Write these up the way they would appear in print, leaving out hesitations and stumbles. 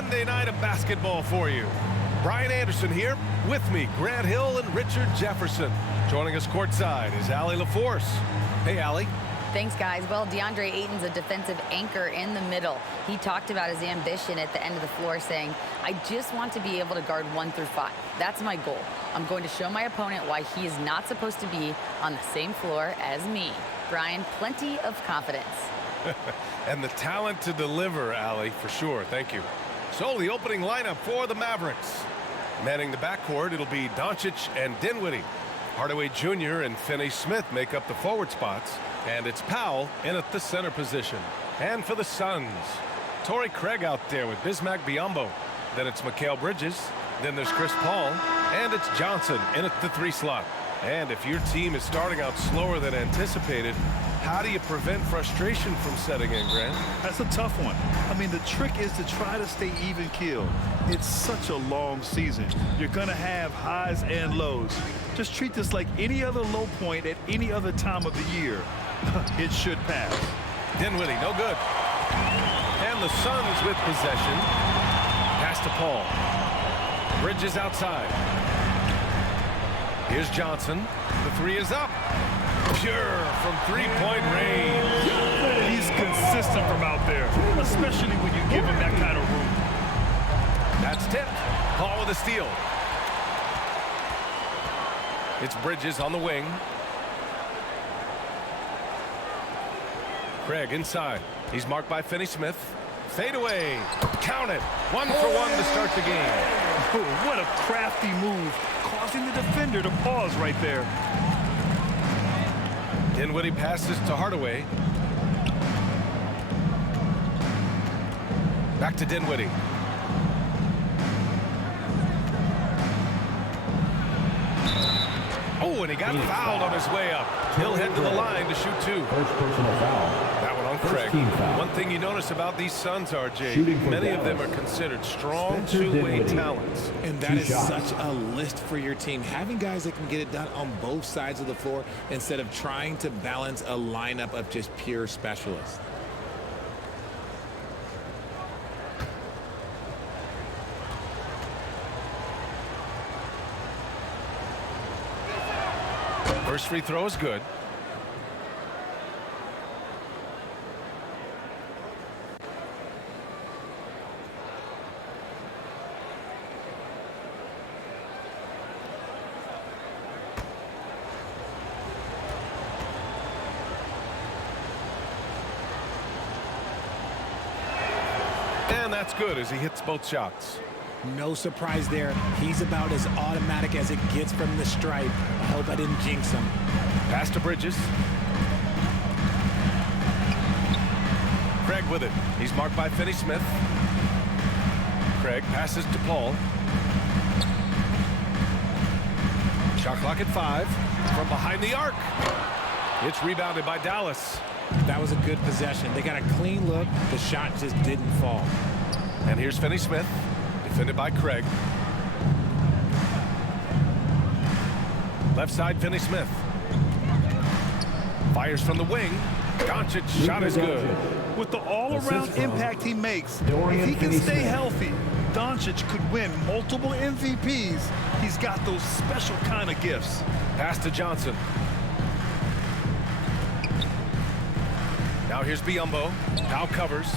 Monday night of basketball for you. Brian Anderson here. With me, Grant Hill and Richard Jefferson. Joining us courtside is Allie LaForce. Hey, Allie. Thanks, guys. Well, DeAndre Ayton's a defensive anchor in the middle. He talked about his ambition at the end of the floor, saying, I just want to be able to guard 1 through 5. That's my goal. I'm going to show my opponent why he is not supposed to be on the same floor as me. Brian, plenty of confidence. And the talent to deliver, Allie, for sure. Thank you. So, the opening lineup for the Mavericks. Manning the backcourt, it'll be Doncic and Dinwiddie. Hardaway Jr. and Finney-Smith make up the forward spots. And it's Powell in at the center position. And for the Suns, Torrey Craig out there with Bismack Biyombo. Then it's Mikal Bridges. Then there's Chris Paul. And it's Johnson in at the 3 slot. And if your team is starting out slower than anticipated, how do you prevent frustration from setting in, Grant? That's a tough one. I mean, the trick is to try to stay even-keeled. It's such a long season. You're going to have highs and lows. Just treat this like any other low point at any other time of the year. It should pass. Dinwiddie, no good. And the Suns with possession. Pass to Paul. Bridges outside. Here's Johnson. The 3 is up. Pure from 3-point range. He's consistent from out there, especially when you give him that kind of room. That's tipped. Paul with a steal. It's Bridges on the wing. Craig inside. He's marked by Finney-Smith. Fade away. Count it. 1 for 1 to start the game. Oh, what a crafty move, causing the defender to pause right there. Dinwiddie passes to Hardaway. Back to Dinwiddie. Oh, and he got fouled on his way up. He'll head to the line to shoot 2. First personal foul. That one on Craig. One thing you notice about these Suns, RJ, many of them are considered strong two-way talents. And that is such a list for your team. Having guys that can get it done on both sides of the floor instead of trying to balance a lineup of just pure specialists. First free throw is good. And that's good as he hits both shots. No surprise there. He's about as automatic as it gets from the stripe. I hope I didn't jinx him. Pass to Bridges. Craig with it. He's marked by Finney-Smith. Craig passes to Paul. Shot clock at 5. From behind the arc. It's rebounded by Dallas. That was a good possession. They got a clean look. The shot just didn't fall. And here's Finney-Smith. Defended by Craig. Left side, Finney-Smith. Fires from the wing. Doncic shot is good. With the all-around impact he makes, if he can stay healthy, Doncic could win multiple MVPs. He's got those special kind of gifts. Pass to Johnson. Now here's Biyombo. Now covers.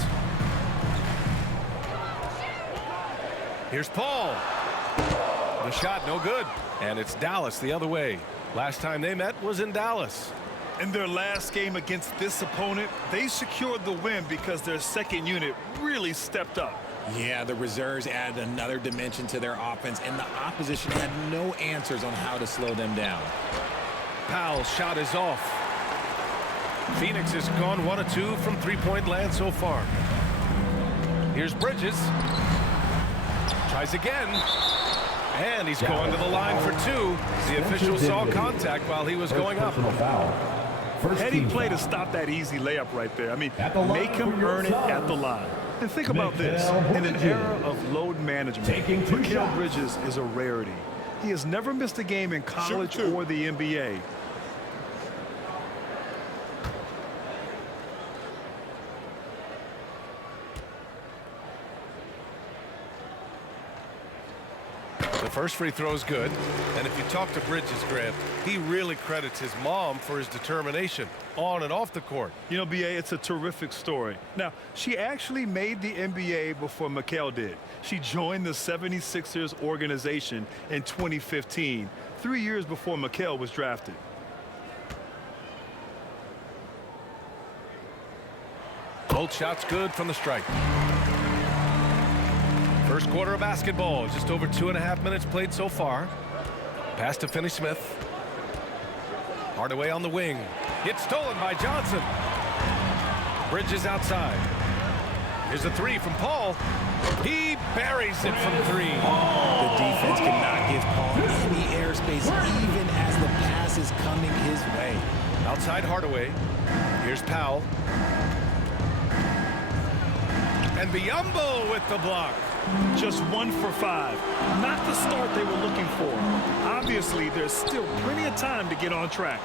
Here's Paul. The shot no good. And it's Dallas the other way. Last time they met was in Dallas. In their last game against this opponent, they secured the win because their second unit really stepped up. Yeah, the reserves added another dimension to their offense, and the opposition had no answers on how to slow them down. Powell's shot is off. Phoenix has gone 1 of 2 from 3-point land so far. Here's Bridges. Tries again. And he's going to the line for 2. The official saw contact while he was going up. Heady play to stop that easy layup right there. I mean, make him earn it at the line. And think about this. In an era of load management, Mikal Bridges is a rarity. He has never missed a game in college or the NBA. The first free throw is good. And if you talk to Bridges, Grant, he really credits his mom for his determination on and off the court. You know, BA, it's a terrific story. Now, she actually made the NBA before Mikal did. She joined the 76ers organization in 2015, 3 years before Mikal was drafted. Both shots good from the stripe. First quarter of basketball, just over 2.5 minutes played so far. Pass to Finney-Smith. Hardaway on the wing. It's stolen by Johnson. Bridges outside. Here's a three from Paul. He buries it from three. The defense cannot give Paul any airspace, even as the pass is coming his way. Outside Hardaway. Here's Powell. And Biyombo with the block. Just 1 for 5. Not the start they were looking for. Obviously, there's still plenty of time to get on track.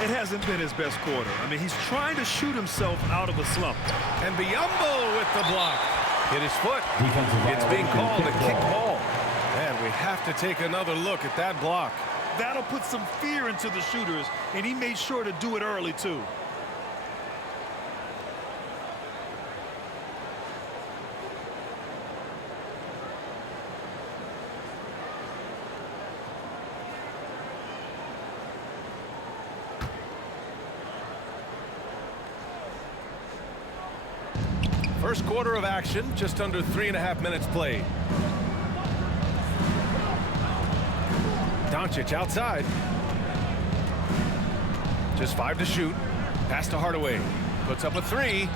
It hasn't been his best quarter. I mean, he's trying to shoot himself out of a slump. And Biyombo with the block. Hit his foot. It's being called a kick ball. And we have to take another look at that block. That'll put some fear into the shooters, and he made sure to do it early, too. First quarter of action, just under 3.5 minutes played. Doncic outside. Just 5 to shoot. Pass to Hardaway. Puts up a 3.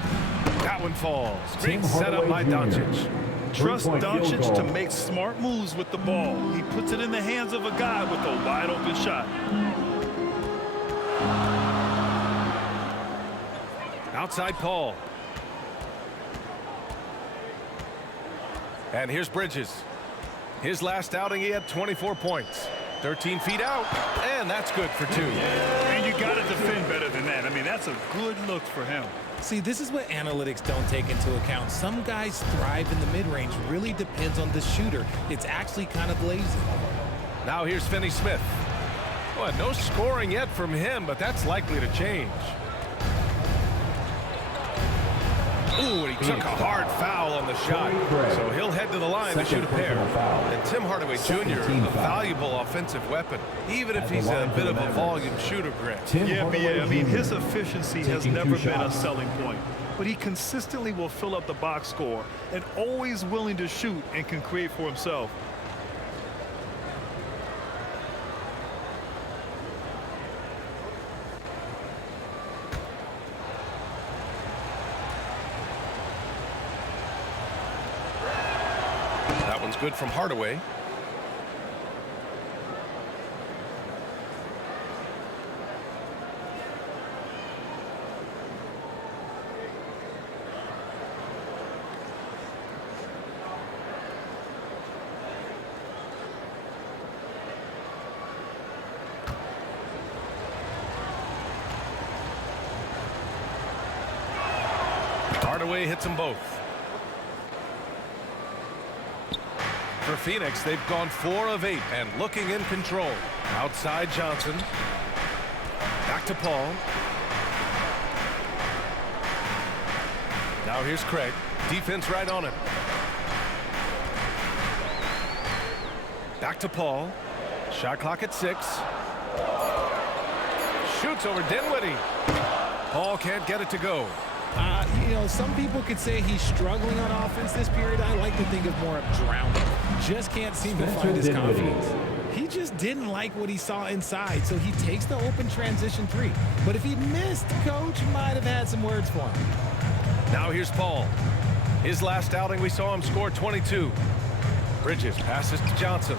That one falls. Great setup by Doncic. Trust Doncic to make smart moves with the ball. He puts it in the hands of a guy with a wide open shot. Outside Paul. And here's Bridges. His last outing, he had 24 points. 13 feet out, and that's good for 2. And you got to defend better than that. I mean, that's a good look for him. See, this is what analytics don't take into account. Some guys thrive in the mid-range. Really depends on the shooter. It's actually kind of lazy. Now here's Finney-Smith. Well, no scoring yet from him, but that's likely to change. Ooh, and he took a hard foul on the shot. So he'll head to the line to shoot a pair. And Tim Hardaway Jr., a valuable offensive weapon, even if he's a bit of a volume shooter, Grant. Yeah, I mean, his efficiency has never been a selling point. But he consistently will fill up the box score and always willing to shoot and can create for himself. That one's good from Hardaway. Hardaway hits them both. For Phoenix, they've gone 4 of 8 and looking in control. Outside Johnson. Back to Paul. Now here's Craig. Defense right on him. Back to Paul. Shot clock at 6. Shoots over Dinwiddie. Paul can't get it to go. You know, some people could say he's struggling on offense this period. I like to think of more of drowning. Just can't seem to find his confidence. He just didn't like what he saw inside, so he takes the open transition 3. But if he'd missed, coach might have had some words for him. Now here's Paul. His last outing, we saw him score 22. Bridges passes to Johnson.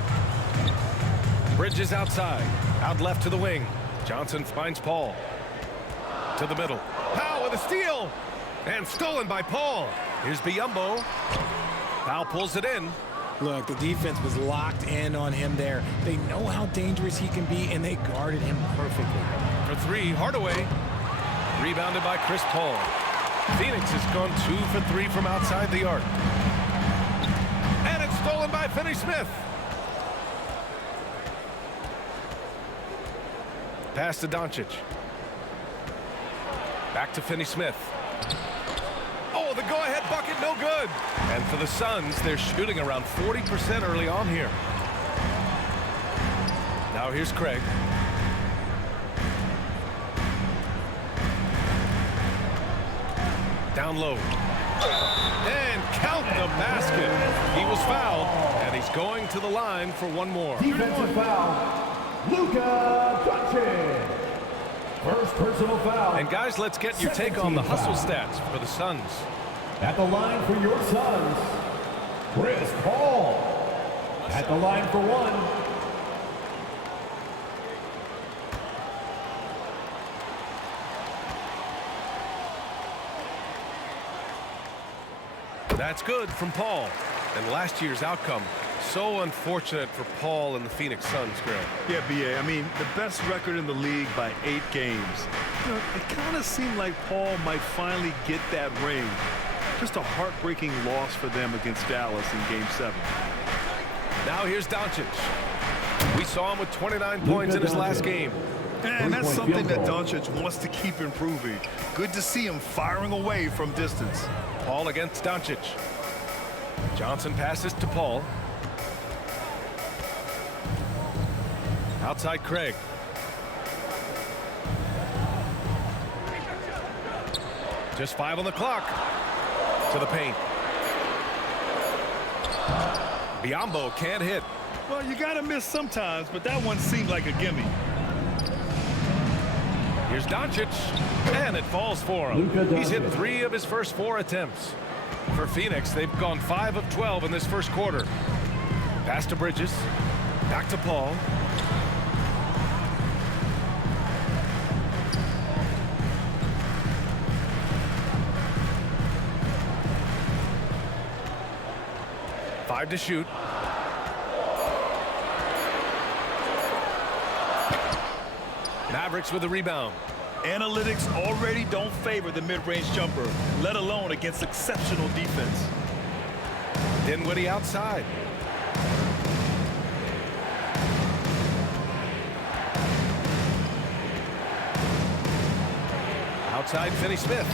Bridges outside. Out left to the wing. Johnson finds Paul. To the middle. Powell with a steal. And stolen by Paul. Here's Biyombo. Powell pulls it in. Look, the defense was locked in on him there. They know how dangerous he can be, and they guarded him perfectly. For 3, Hardaway. Rebounded by Chris Paul. Phoenix has gone 2 for 3 from outside the arc. And it's stolen by Finney-Smith. Pass to Doncic. Back to Finney-Smith. Oh, the go-ahead bucket, no good. And for the Suns, they're shooting around 40% early on here. Now here's Craig. Down low. And count the basket. He was fouled, and he's going to the line for one more. Defensive foul, Luka Doncic. First personal foul. And guys, let's get your take on the hustle stats for the Suns. At the line for your Suns, Chris Paul. At the line for one. That's good from Paul. And last year's outcome, so unfortunate for Paul and the Phoenix Suns, Greg. Yeah, B.A., I mean, the best record in the league by 8 games. You know, it kind of seemed like Paul might finally get that ring. Just a heartbreaking loss for them against Dallas in Game 7. Now here's Doncic. We saw him with 29 points in his last game. And that's something that Doncic wants to keep improving. Good to see him firing away from distance. Paul against Doncic. Johnson passes to Paul. Outside Craig. Just 5 on the clock. To the paint. Biyombo can't hit. Well, you got to miss sometimes, but that one seemed like a gimme. Here's Doncic, and it falls for him. He's hit 3 of his first 4 attempts. For Phoenix, they've gone 5 of 12 in this first quarter. Pass to Bridges. Back to Paul. Five to shoot. Mavericks with the rebound. Analytics already don't favor the mid-range jumper, let alone against exceptional defense. Dinwiddie outside. Outside Finney-Smith.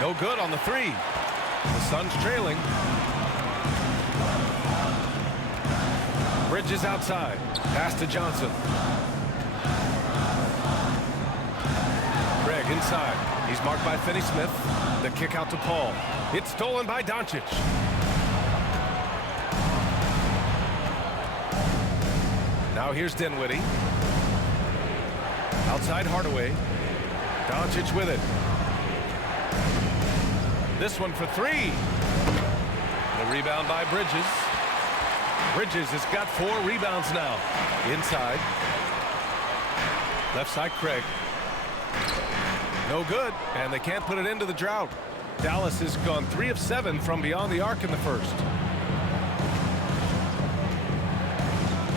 No good on the 3. The Suns trailing. Bridges outside. Pass to Johnson. Craig inside. He's marked by Finney-Smith. The kick out to Paul. It's stolen by Doncic. Now here's Dinwiddie. Outside Hardaway. Doncic with it. This one for 3. The rebound by Bridges. Bridges has got 4 rebounds now. Inside. Left side Craig. No good, and they can't put it into the drought. Dallas has gone 3 of 7 from beyond the arc in the first.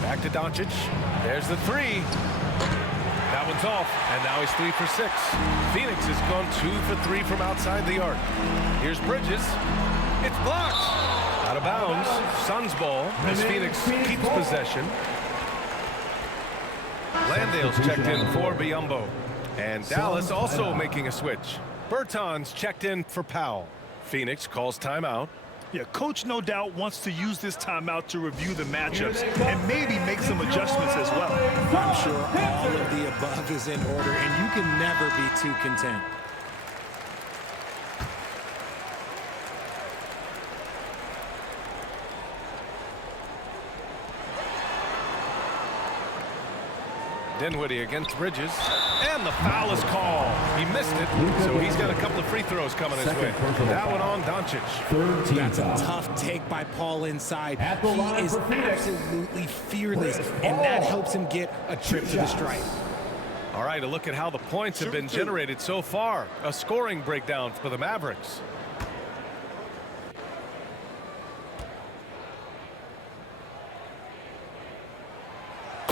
Back to Doncic. There's the 3. That one's off, and now he's 3 for 6. Phoenix has gone 2 for 3 from outside the arc. Here's Bridges. It's blocked. Out of bounds. Suns ball as Phoenix keeps possession. Landale's checked in for Biyombo. And Dallas also making a switch. Bertans checked in for Powell. Phoenix calls timeout. Yeah, coach no doubt wants to use this timeout to review the matchups and maybe make some adjustments as well. I'm sure all of the above is in order, and you can never be too content. Dinwiddie against Bridges, and the foul is called. He missed it, so he's got a couple of free throws coming his way. That one on Doncic. That's a tough take by Paul inside. He is absolutely fearless, and that helps him get a trip to the stripe. All right, a look at how the points have been generated so far. A scoring breakdown for the Mavericks.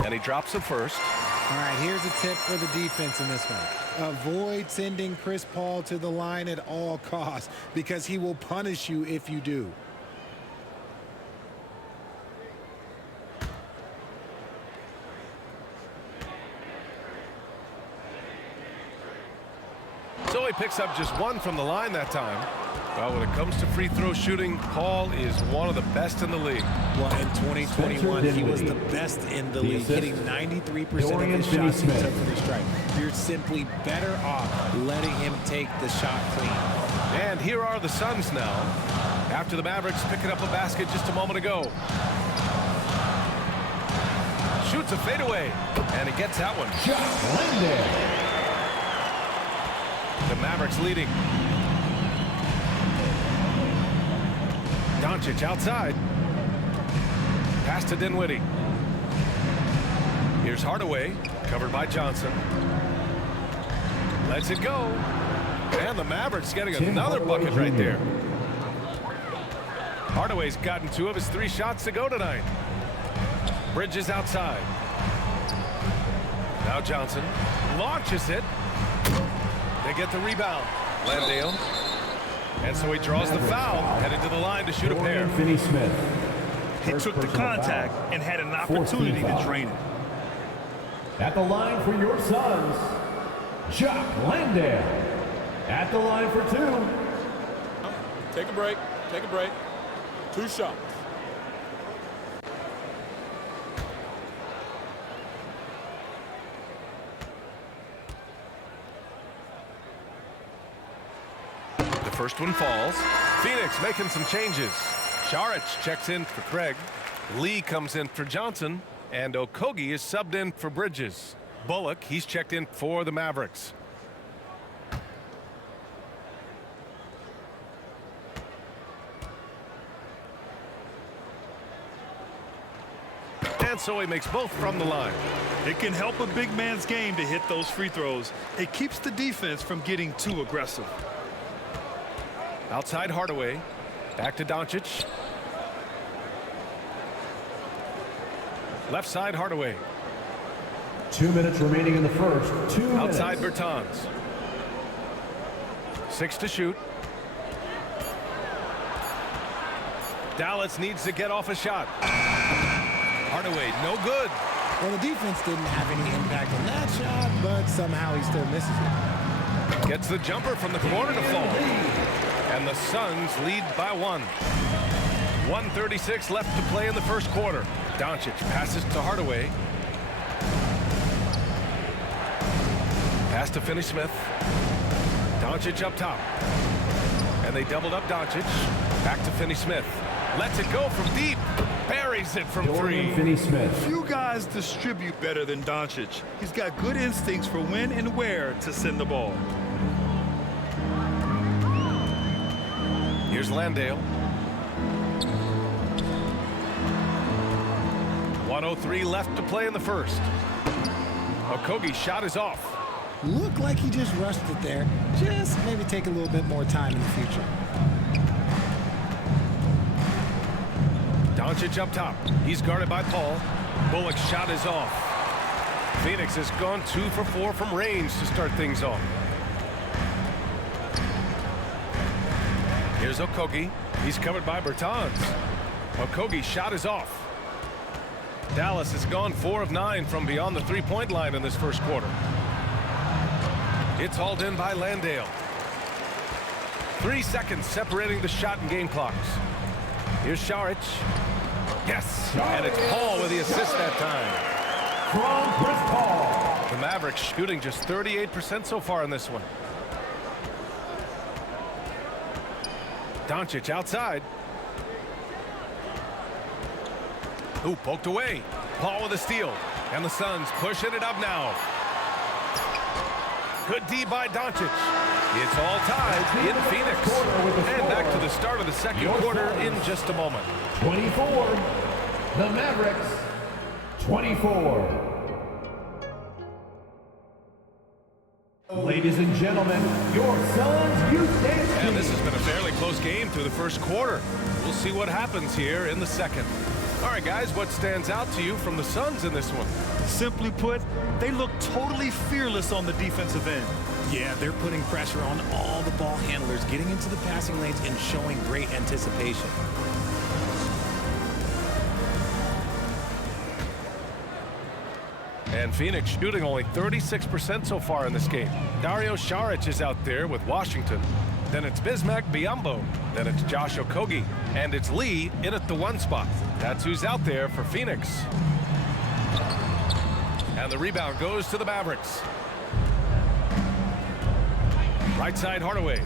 And he drops it first. All right, here's a tip for the defense in this one. Avoid sending Chris Paul to the line at all costs because he will punish you if you do. So he picks up just one from the line that time. Well, when it comes to free throw shooting, Paul is one of the best in the league. Well, in 2021, he was the best in the league, hitting 93% of his shots he took from the stripe. You're simply better off letting him take the shot clean. And here are the Suns now, after the Mavericks picking up a basket just a moment ago. Shoots a fadeaway, and he gets that one. The Mavericks leading. Doncic outside. Pass to Dinwiddie. Here's Hardaway, covered by Johnson. Lets it go. And the Mavericks getting another bucket right there. Hardaway's gotten 2 of his 3 shots to go tonight. Bridges outside. Now Johnson launches it. They get the rebound. Landale. And so he draws the foul, headed to the line to shoot a pair. He took the contact and had an opportunity to drain it. At the line for your Suns, Jock Landale. At the line for 2. Take a break. Take a break. 2 shots. The first one falls. Phoenix making some changes. Šarić checks in for Craig. Lee comes in for Johnson. And Okogie is subbed in for Bridges. Bullock, he's checked in for the Mavericks. And so he makes both from the line. It can help a big man's game to hit those free throws. It keeps the defense from getting too aggressive. Outside Hardaway. Back to Doncic. Left side Hardaway. 2 minutes remaining in the first. 2 minutes. Outside Bertans. 6 to shoot. Dallas needs to get off a shot. Hardaway, no good. Well, the defense didn't have any impact on that shot, but somehow he still misses it. Gets the jumper from the corner to fall. And the Suns lead by 1. 1:36 left to play in the first quarter. Doncic passes to Hardaway. Pass to Finney-Smith. Doncic up top. And they doubled up Doncic. Back to Finney-Smith. Lets it go from deep. Buries it from 3. Finney-Smith. Few guys distribute better than Doncic. He's got good instincts for when and where to send the ball. Here's Landale. 1:03 left to play in the first. Okogie's shot is off. Looked like he just rushed it there. Just maybe take a little bit more time in the future. Doncic up top. He's guarded by Paul. Bullock's shot is off. Phoenix has gone 2 for 4 from range to start things off. Here's Okogie. He's covered by Bertans. Okogie's shot is off. Dallas has gone 4 of 9 from beyond the 3-point line in this first quarter. It's hauled in by Landale. 3 seconds separating the shot and game clocks. Here's Šarić. Yes, and it's Paul with the assist that time. From Chris Paul. The Mavericks shooting just 38% so far in this one. Doncic outside. Ooh, poked away. Paul with a steal. And the Suns pushing it up now. Good D by Doncic. It's all tied in Phoenix. And back to the start of the second quarter in just a moment. 24. The Mavericks. 24. Ladies and gentlemen, your Suns youth dance team. And this has been a fairly close game through the first quarter. We'll see what happens here in the second. All right, guys, what stands out to you from the Suns in this one? Simply put, they look totally fearless on the defensive end. Yeah, they're putting pressure on all the ball handlers, getting into the passing lanes and showing great anticipation. And Phoenix shooting only 36% so far in this game. Dario Saric is out there with Washington. Then it's Bismack Biyombo. Then it's Josh Okogie. And it's Lee in at the 1 spot. That's who's out there for Phoenix. And the rebound goes to the Mavericks. Right side, Hardaway.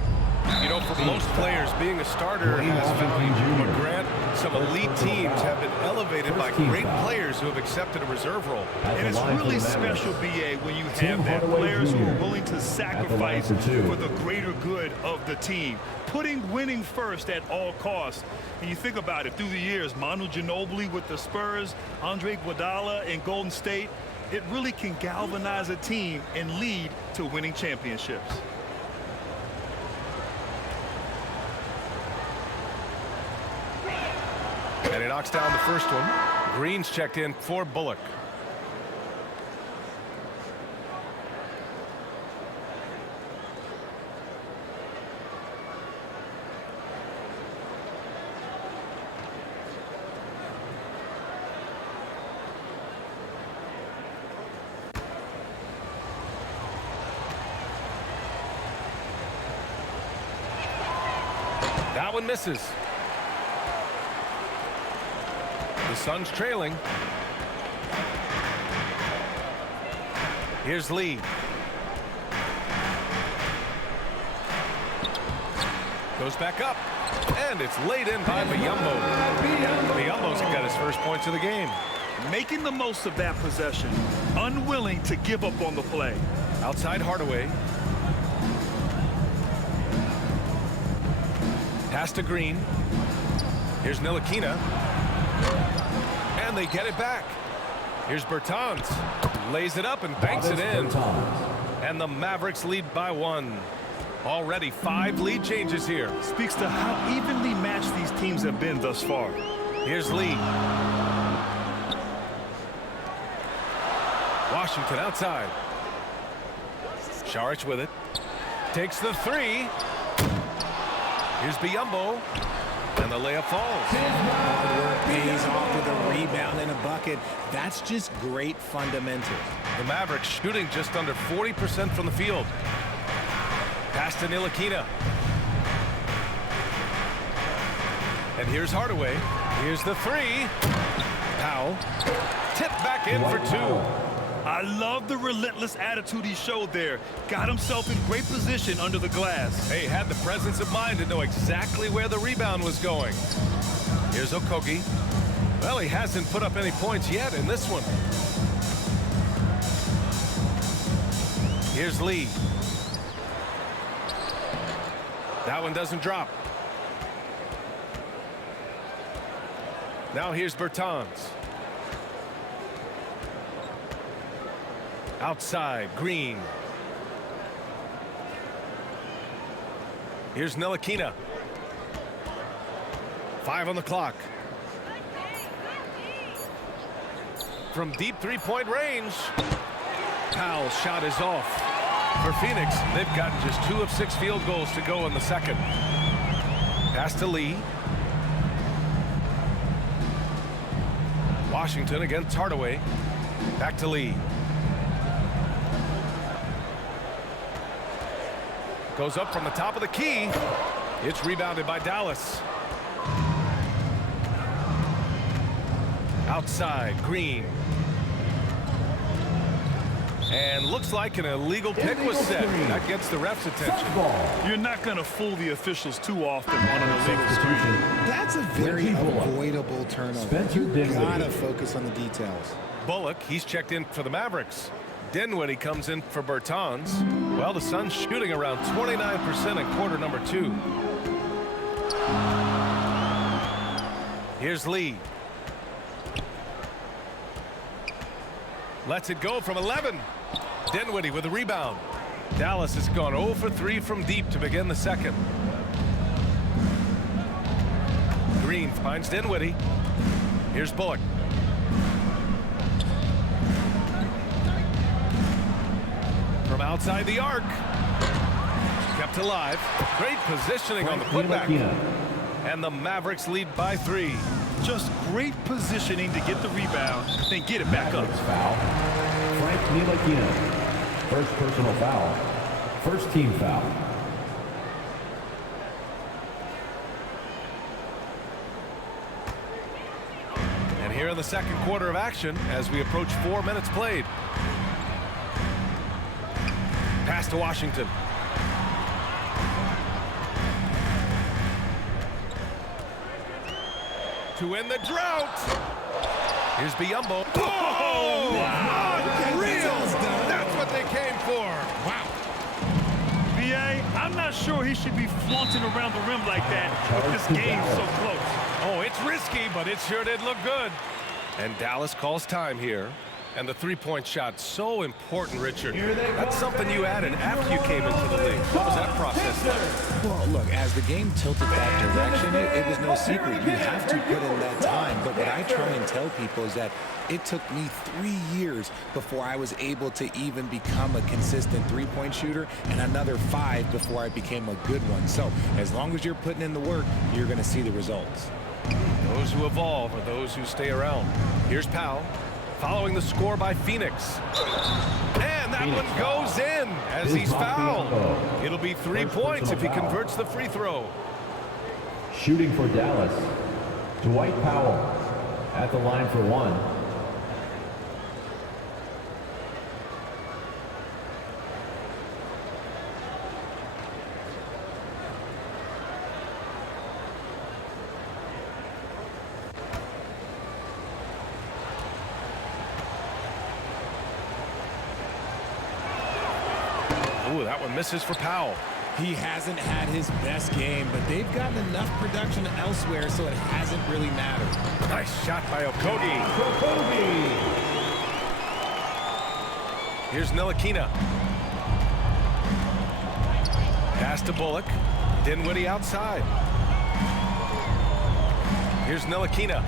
You know, for most players, being a starter has value. But Grant, some elite teams have been elevated by great players who have accepted a reserve role. And it's really special, BA, when you have that. Players who are willing to sacrifice for the greater good of the team. Putting winning first at all costs. And you think about it, through the years, Manu Ginobili with the Spurs, Andre Iguodala in Golden State, it really can galvanize a team and lead to winning championships. And he knocks down the first one. Green's checked in for Bullock. That one misses. The Suns trailing. Here's Lee. Goes back up. And it's laid in by Biyombo. Biyombo's got his first points of the game. Making the most of that possession. Unwilling to give up on the play. Outside Hardaway. Pass to Green. Here's Ntilikina. And they get it back. Here's Bertans. Lays it up and banks it in. And the Mavericks lead by 1. Already 5 lead changes here. Speaks to how evenly matched these teams have been thus far. Here's Lee. Washington outside. Saric with it. Takes the 3. Here's Biyombo. And the layup falls. Hard work pays off with a rebound and a bucket. That's just great fundamentals. The Mavericks shooting just under 40% from the field. Pass to Ntilikina. And here's Hardaway. Here's the 3. Powell. Tipped back in for 2. I love the relentless attitude he showed there. Got himself in great position under the glass. Hey, had the presence of mind to know exactly where the rebound was going. Here's Okogie. Well, he hasn't put up any points yet in this one. Here's Lee. That one doesn't drop. Now here's Bertans. Outside, Green. Here's Ntilikina. 5 on the clock. From deep 3-point range. Powell's shot is off. For Phoenix, they've gotten just 2 of 6 field goals to go in the second. Pass to Lee. Washington against Hardaway. Back to Lee. Goes up from the top of the key. It's rebounded by Dallas. Outside, Green. And looks like an illegal pick was set. That gets the ref's attention. You're not going to fool the officials too often on an illegal screen. That's a very avoidable turnover. You gotta focus on the details. Bullock, he's checked in for the Mavericks. Dinwiddie comes in for Bertans. Well, the Suns shooting around 29% in quarter number 2. Here's Lee. Lets it go from 11. Dinwiddie with a rebound. Dallas has gone 0 for 3 from deep to begin the second. Green finds Dinwiddie. Here's Bullock. From outside the arc. Kept alive. Great positioning on the putback. And the Mavericks lead by 3. Just great positioning to get the rebound, then get it back up. Foul. Frank Ntilikina. First personal foul. First team foul. And here in the second quarter of action as we approach 4 minutes played. Pass to Washington. To end the drought. Here's Biyombo. Oh! Wow. Unreal! That's what they came for. Wow. BA, I'm not sure he should be flaunting around the rim like that with this game so close. Oh, it's risky, but it sure did look good. And Dallas calls time here. And the three-point shot, so important, Richard. That's something you added after you came into the league. What was that process like? Well, look, as the game tilted that direction, it was no secret. You have to put in that time. But what I try and tell people is that it took me 3 years before I was able to even become a consistent three-point shooter, and another 5 before I became a good one. So as long as you're putting in the work, you're going to see the results. Those who evolve are those who stay around. Here's Powell. Following the score by Phoenix. And that one goes in as he's fouled. It'll be 3 points if he converts the free throw. Shooting for Dallas. Dwight Powell at the line for one. Ooh, that one misses for Powell. He hasn't had his best game, but they've gotten enough production elsewhere, so it hasn't really mattered. Nice shot by Okogie. Here's Ntilikina. Pass to Bullock. Dinwiddie outside. Here's Ntilikina.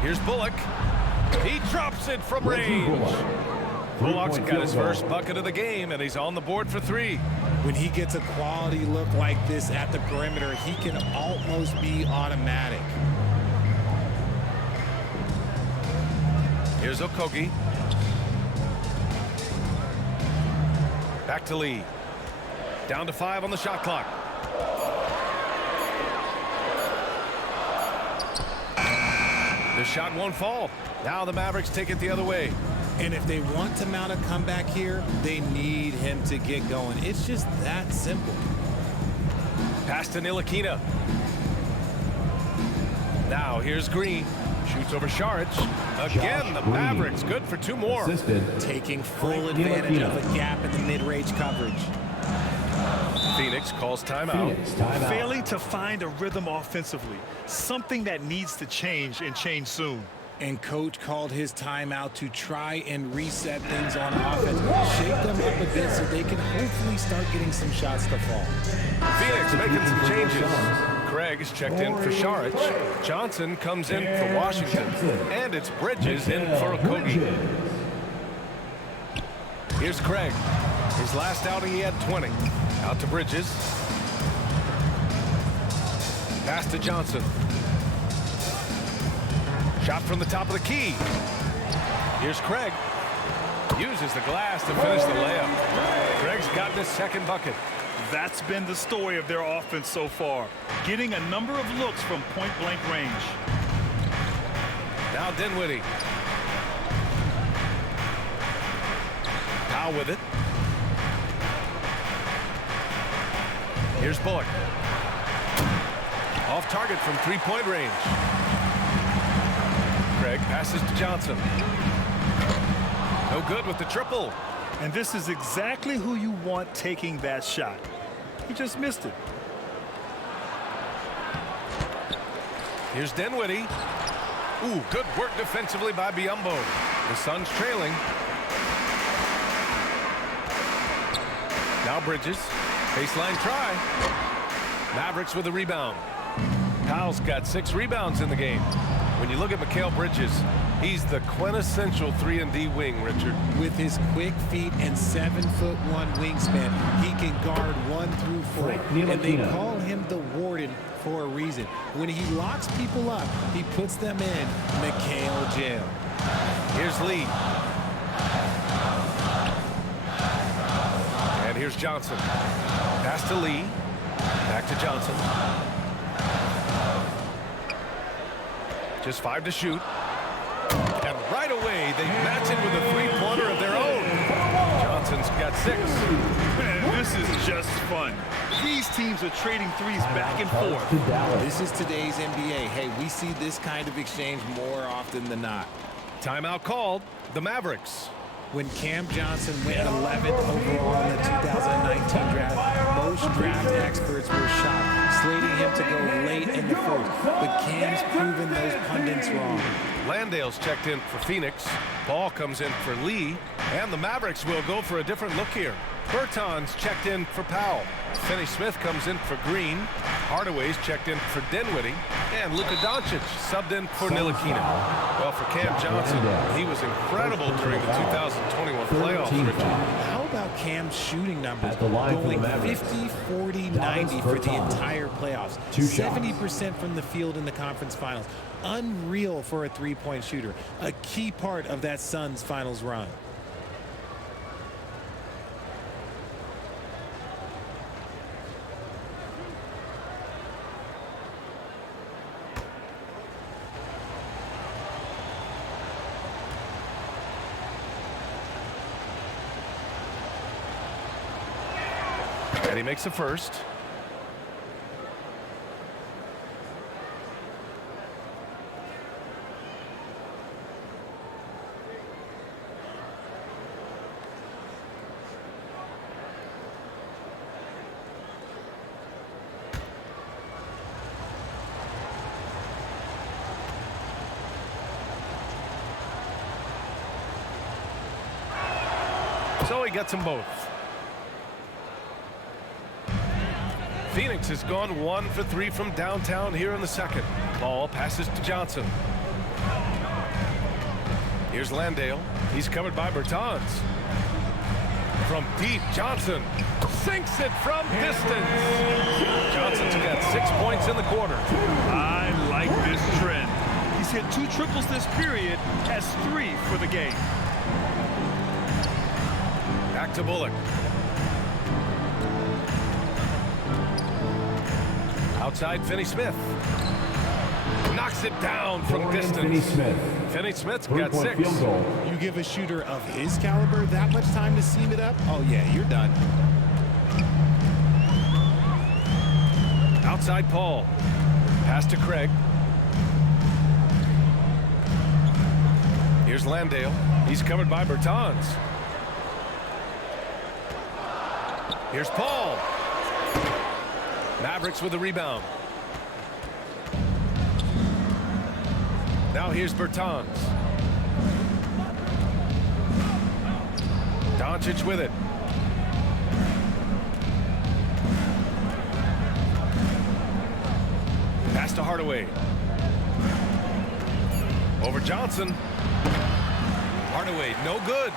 Here's Bullock. He drops it from range. Bullock's got his first bucket of the game, and he's on the board for 3. When he gets a quality look like this at the perimeter, he can almost be automatic. Here's Okogie. Back to Lee. Down to 5 on the shot clock. The shot won't fall. Now the Mavericks take it the other way. And if they want to mount a comeback here, they need him to get going. It's just that simple. Pass to Ntilikina. Now here's Green. Shoots over Saric. Again, the Mavericks good for 2 more. Taking full advantage of a gap in the mid-range coverage. Phoenix calls timeout. Failing to find a rhythm offensively. Something that needs to change and change soon. And coach called his timeout to try and reset things on offense. Shake them up a bit so they can hopefully start getting some shots to fall. Phoenix making some changes. Craig is checked in for Saric. Johnson comes in for Washington. And it's Bridges in for Okogie. Here's Craig. His last outing he had 20. Out to Bridges. Pass to Johnson. Shot from the top of the key. Here's Craig. Uses the glass to finish the layup. Craig's gotten his second bucket. That's been the story of their offense so far. Getting a number of looks from point-blank range. Now Dinwiddie. Powell with it. Here's Bullock. Off target from 3-point range. Craig passes to Johnson. No good with the triple. And this is exactly who you want taking that shot. He just missed it. Here's Dinwiddie. Ooh, good work defensively by Biyombo. The Suns trailing. Now Bridges. Baseline try. Mavericks with a rebound. Powell's got 6 rebounds in the game. When you look at Mikal Bridges, he's the quintessential 3-and-D wing, Richard. With his quick feet and 7'1" wingspan, he can guard 1 through 4. And they call him the War Jordan for a reason. When he locks people up, he puts them in McHale jail. Here's Lee. And here's Johnson. Pass to Lee. Back to Johnson. Just 5 to shoot. And right away, they match it with a three-pointer of their own. Johnson's got 6. Man, this is just fun. These teams are trading threes back and forth. This is today's NBA. Hey, we see this kind of exchange more often than not. Timeout called. The Mavericks. When Cam Johnson went 11th overall in the 2019 draft, most draft experts were shocked, slating him to go late in the first. But Cam's proven those pundits wrong. Landale's checked in for Phoenix. Paul comes in for Lee. And the Mavericks will go for a different look here. Bertans checked in for Powell. Finney-Smith comes in for Green. Hardaway's checked in for Dinwiddie. And Luka Doncic subbed in for Ntilikina. Well, for Cam Johnson, he was incredible during the 2021 playoffs, Richard. How about Cam's shooting numbers going 50, 40, 90 for the entire playoffs? 70% from the field in the conference finals. Unreal for a three-point shooter. A key part of that Suns finals run. And he makes the first. So he gets them both. Phoenix has gone 1 for 3 from downtown here in the second. Ball passes to Johnson. Here's Landale. He's covered by Bertans. From deep, Johnson sinks it from distance. Johnson's got 6 points in the quarter. I like this trend. He's hit 2 triples this period, has 3 for the game. Back to Bullock. Outside Finney-Smith. Knocks it down from distance. Finney-Smith's got 6. You give a shooter of his caliber that much time to seam it up? Oh, yeah, you're done. Outside Paul. Pass to Craig. Here's Landale. He's covered by Bertans. Here's Paul. Mavericks with the rebound. Now here's Bertans. Doncic with it. Pass to Hardaway. Over Johnson. Hardaway, no good.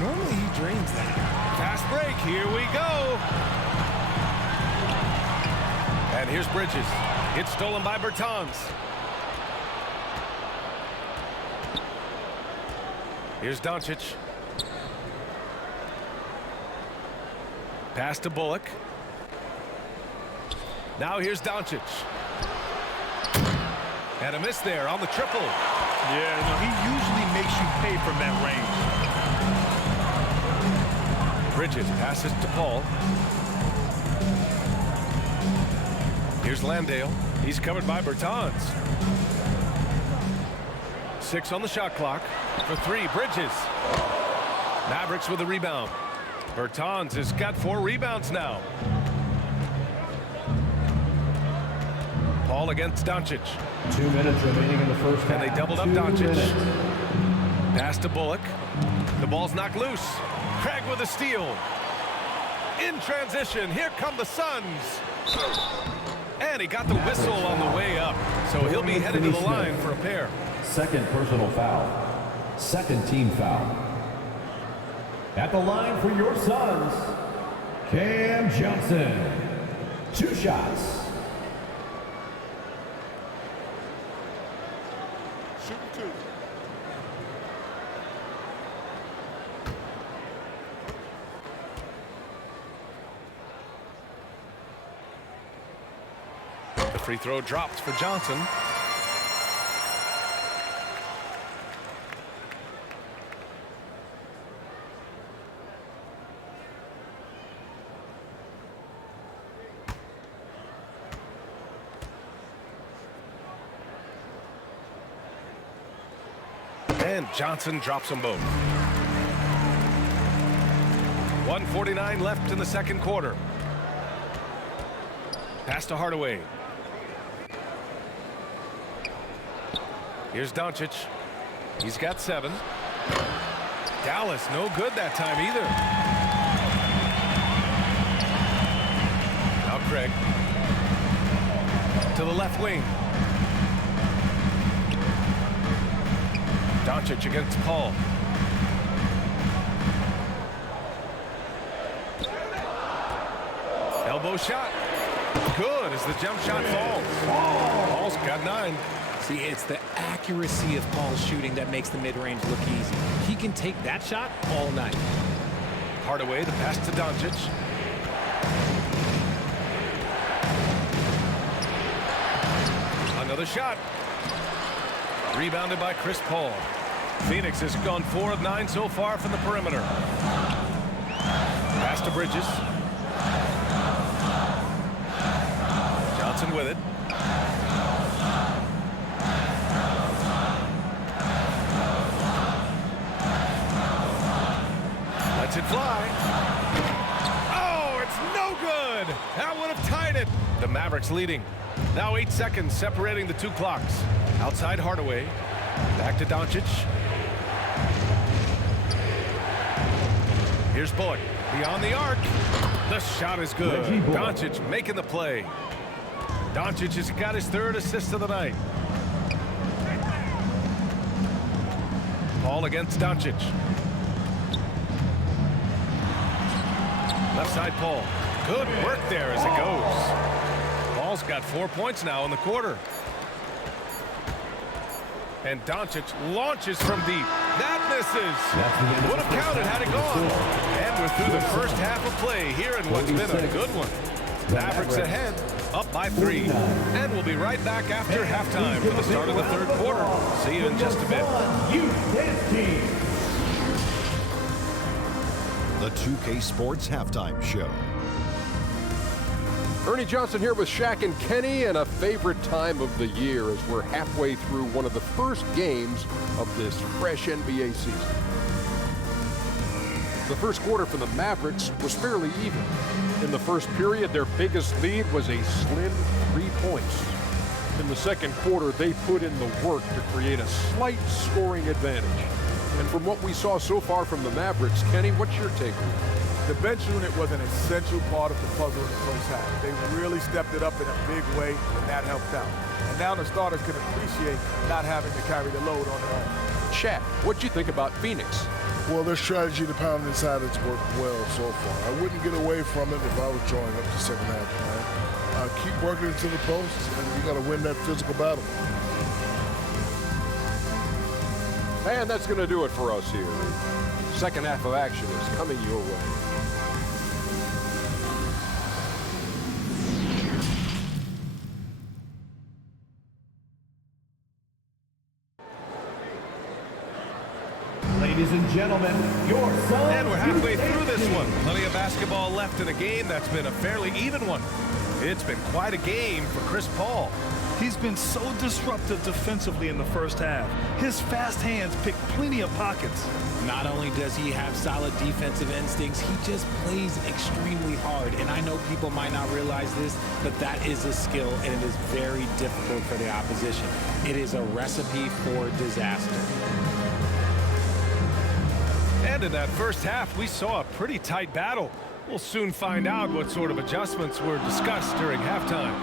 Normally he drains that. Fast break, here we go. And here's Bridges. It's stolen by Bertans. Here's Doncic. Pass to Bullock. Now here's Doncic. And a miss there on the triple. Yeah, no, he usually makes you pay from that range. Bridges passes to Paul. Here's Landale. He's covered by Bertans. 6 on the shot clock. For 3, Bridges. Mavericks with the rebound. Bertans has got 4 rebounds now. Paul against Doncic. 2 minutes remaining in the first half. And they doubled up Doncic. Pass to Bullock. The ball's knocked loose. Craig with a steal. In transition, here come the Suns. And he got the whistle on the way up. So he'll be headed to the line for a pair. Second personal foul. Second team foul. At the line for your Suns, Cam Johnson. 2 shots. Shooting 2. The free throw drops for Johnson. And Johnson drops them both. 1:49 left in the second quarter. Pass to Hardaway. Here's Doncic. He's got 7. Dallas, no good that time either. Now Craig. To the left wing. Doncic against Paul. Elbow shot. Good as the jump shot falls. Paul's got 9. See, it's the accuracy of Paul's shooting that makes the mid-range look easy. He can take that shot all night. Hardaway, the pass to Doncic. Another shot. Rebounded by Chris Paul. Phoenix has gone 4 of 9 so far from the perimeter. Pass to Bridges. Johnson with it. Lets it fly. Oh, it's no good. That would have tied it. The Mavericks leading. Now 8 seconds separating the 2 clocks. Outside Hardaway. Back to Doncic. Here's Boyd. Beyond the arc. The shot is good. Doncic making the play. Doncic has got his 3rd assist of the night. Paul against Doncic. Left side Paul. Good work there as it goes. Paul's got 4 points now in the quarter. And Doncic launches from deep. That misses. Would have counted had it gone. And we're through the first half of play here in what's been a good one. Mavericks ahead, up by 3. And we'll be right back after halftime for the start of the 3rd quarter. See you in just a bit. The 2K Sports Halftime Show. Ernie Johnson here with Shaq and Kenny, and a favorite time of the year as we're halfway through one of the first games of this fresh NBA season. The first quarter for the Mavericks was fairly even. In the first period, their biggest lead was a slim 3 points. In the second quarter, they put in the work to create a slight scoring advantage. And from what we saw so far from the Mavericks, Kenny, what's your takeaway? The bench unit was an essential part of the puzzle in the first half. They really stepped it up in a big way, and that helped out. And now the starters can appreciate not having to carry the load on their own. Shaq, what'd you think about Phoenix? Well, their strategy to pound inside has worked well so far. I wouldn't get away from it if I was drawing up the second half, man. Keep working into the post, and you got to win that physical battle. And that's going to do it for us here. Second half of action is coming your way. Ladies and gentlemen, your son. And we're halfway through this one. Plenty of basketball left in a game that's been a fairly even one. It's been quite a game for Chris Paul. He's been so disruptive defensively in the first half. His fast hands pick plenty of pockets. Not only does he have solid defensive instincts, he just plays extremely hard. And I know people might not realize this, but that is a skill, and it is very difficult for the opposition. It is a recipe for disaster. And in that first half, we saw a pretty tight battle. We'll soon find out what sort of adjustments were discussed during halftime.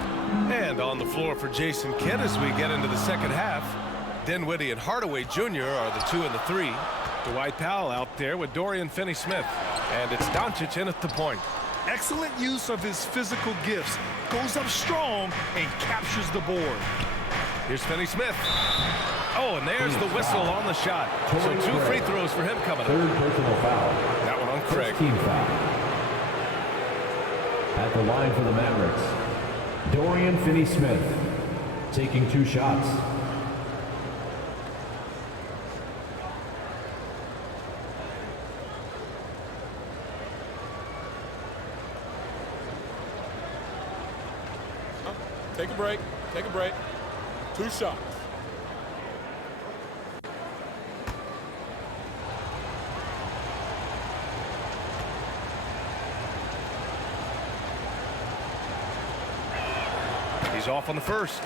And on the floor for Jason Kidd as we get into the second half, Dinwiddie and Hardaway Jr. are the 2 and the 3. Dwight Powell out there with Dorian Finney-Smith. And it's Doncic in at the point. Excellent use of his physical gifts. Goes up strong and captures the board. Here's Finney-Smith. Oh, and there's the whistle on the shot. So 2 free throws for him coming up. Third personal foul. That one on Craig. Team foul. At the line for the Mavericks, Dorian Finney-Smith taking 2 shots. Take a break. Take a break. 2 shots. He's off on the first.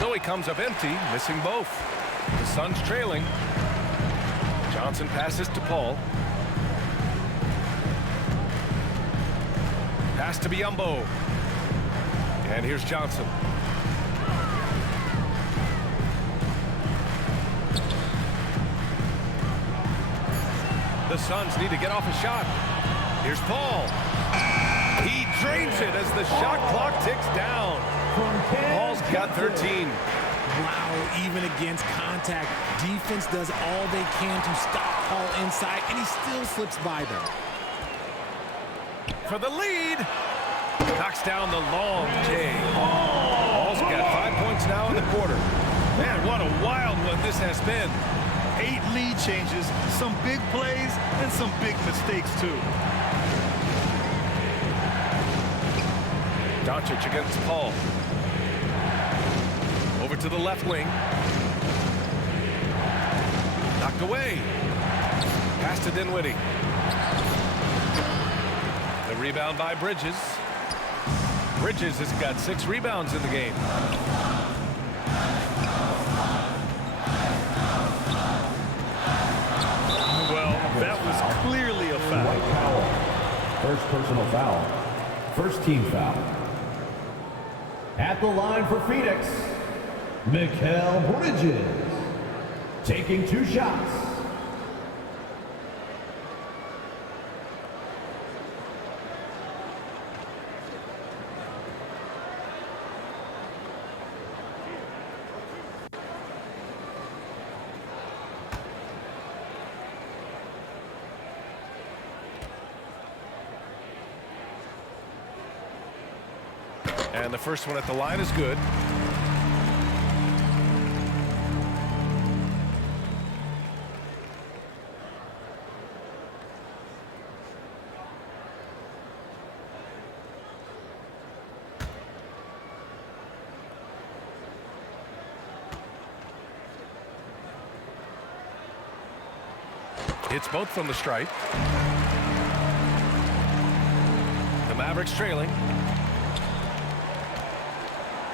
So he comes up empty, missing both. The Suns trailing. Johnson passes to Paul. Pass to Biyombo. And here's Johnson. The Suns need to get off a shot. Here's Paul. He drains it as the shot clock ticks down. Paul's got 13. Wow, even against contact, defense does all they can to stop Paul inside, and he still slips by them. For the lead. Knocks down the long J. Paul's got 5 points now in the quarter. Man, what a wild one this has been. 8 lead changes, some big plays, and some big mistakes, too. Doncic against Paul. Over to the left wing. Knocked away. Pass to Dinwiddie. The rebound by Bridges. Bridges has got 6 rebounds in the game. Well, that was clearly a foul. First personal foul. First team foul. At the line for Phoenix, Mikal Bridges taking 2 shots. And the first one at the line is good. Hits both from the stripe. The Mavericks trailing.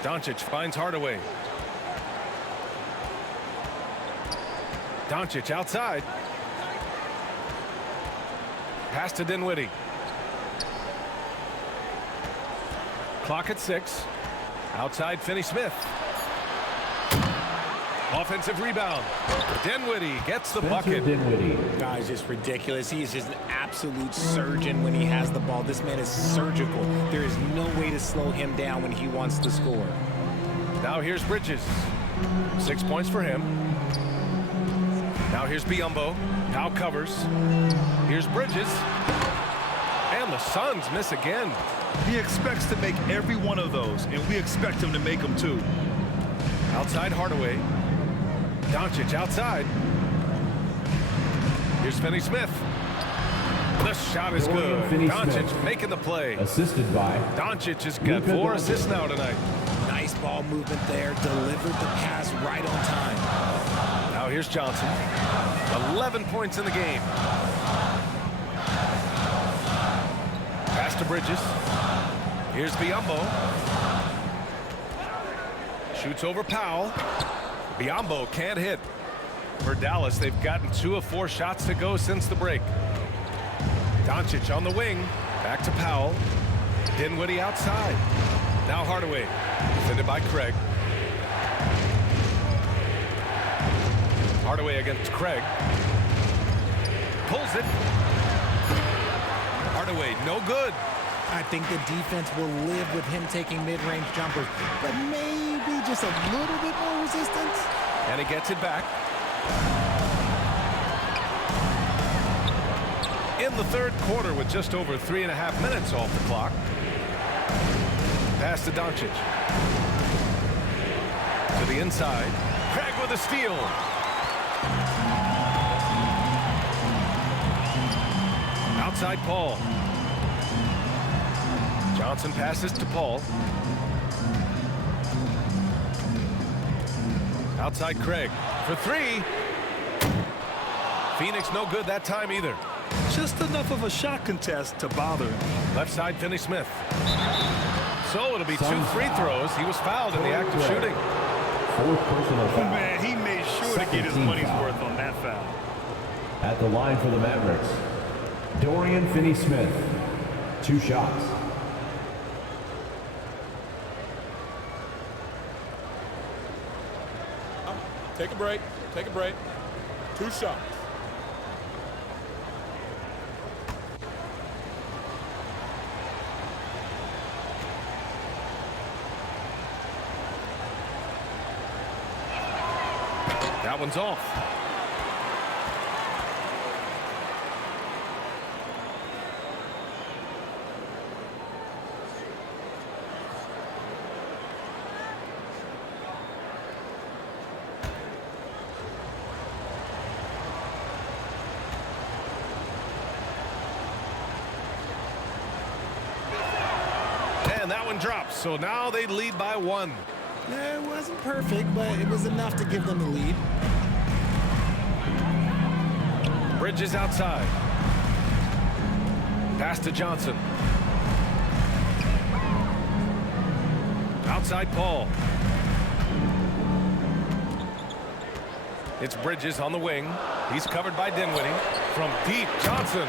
Doncic finds Hardaway. Doncic outside. Pass to Dinwiddie. Clock at 6. Outside Finney-Smith. Offensive rebound. Dinwiddie gets the bucket. Guy's just ridiculous. He is just an absolute surgeon when he has the ball. This man is surgical. There is no way to slow him down when he wants to score. Now here's Bridges. 6 points for him. Now here's Biyombo. Now covers. Here's Bridges. And the Suns miss again. He expects to make every one of those, and we expect him to make them too. Outside Hardaway. Doncic outside. Here's Finney-Smith. The shot is good. Doncic making the play. Assisted by Doncic has got 4 assists now tonight. Nice ball movement there. Delivered the pass right on time. Now here's Johnson. 11 points in the game. Pass to Bridges. Here's Biyombo. Shoots over Powell. Biyombo can't hit. For Dallas, they've gotten 2 of 4 shots to go since the break. Doncic on the wing. Back to Powell. Dinwiddie outside. Now Hardaway. Defended by Craig. Hardaway against Craig. Pulls it. Hardaway, no good. I think the defense will live with him taking mid-range jumpers, but maybe just a little bit more resistance. And he gets it back. In the third quarter with just over 3.5 minutes off the clock. Pass to Doncic. To the inside. Craig with a steal. Outside Paul. Johnson passes to Paul. Outside Craig for 3. Phoenix no good that time either. Just enough of a shot contest to bother him. Left side Finney-Smith. So it'll be 2 free throws. He was fouled in the act of shooting. 4th personal foul. Man, he made sure to get his money's worth on that foul. At the line for the Mavericks, Dorian Finney-Smith. 2 shots. Take a break. Take a break. 2 shots. That one's off. And that one drops. So now they lead by 1. Yeah, it wasn't perfect, but it was enough to give them the lead. Bridges outside. Pass to Johnson. Outside Paul. It's Bridges on the wing. He's covered by Dinwiddie. From deep, Johnson.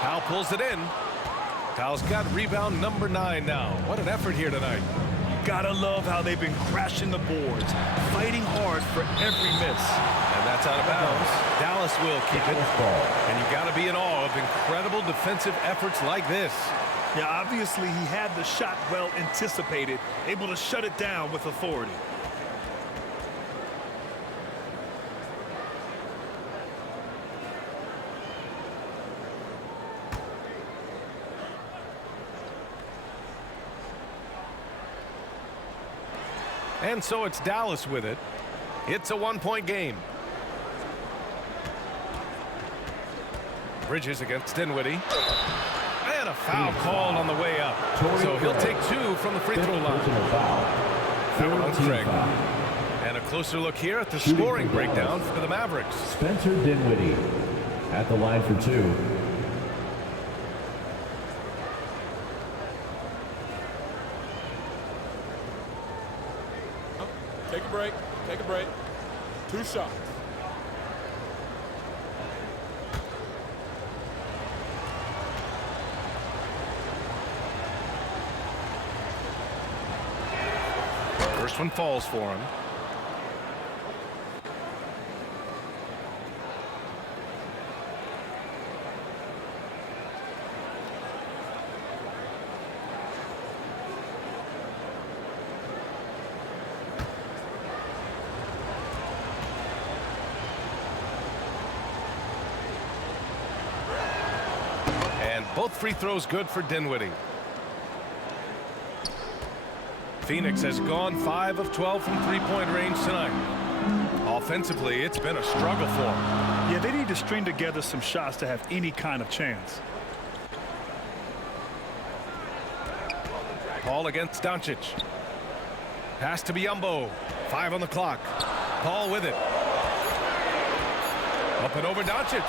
Powell pulls it in. Powell's got rebound number 9 now. What an effort here tonight. Gotta love how they've been crashing the boards, fighting hard for every miss. And that's out of bounds. Dallas will keep it. And you got to be in awe of incredible defensive efforts like this. Yeah, obviously he had the shot well anticipated, able to shut it down with authority. And so it's Dallas with it. It's a 1-point game. Bridges against Dinwiddie. And a foul called on the way up. So he'll take 2 from the free throw line. That one on Craig. And a closer look here at the scoring breakdown for the Mavericks. Spencer Dinwiddie at the line for 2. Take a break. Take a break. 2 shots. First one falls for him. Both free throws good for Dinwiddie. Phoenix has gone 5 of 12 from three-point range tonight. Offensively, it's been a struggle for them. Yeah, they need to string together some shots to have any kind of chance. Paul against Doncic. Pass to Biyombo. 5 on the clock. Paul with it. Up and over Doncic.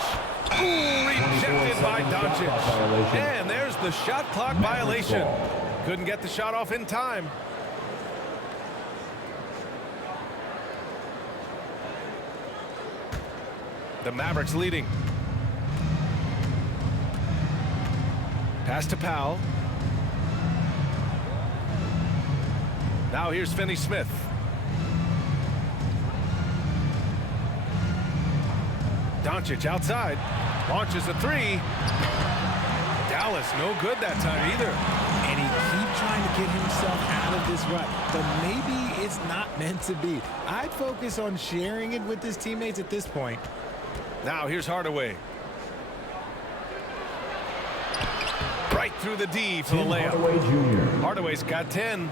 Ooh, rejected by Doncic. And there's the shot clock violation. Couldn't get the shot off in time. The Mavericks leading. Pass to Powell. Now here's Finney-Smith. Doncic outside. Launches a three. Dallas no good that time either. And he keeps trying to get himself out of this rut, but maybe it's not meant to be. I'd focus on sharing it with his teammates at this point. Now here's Hardaway. Right through the D for the layup. Hardaway's got 10.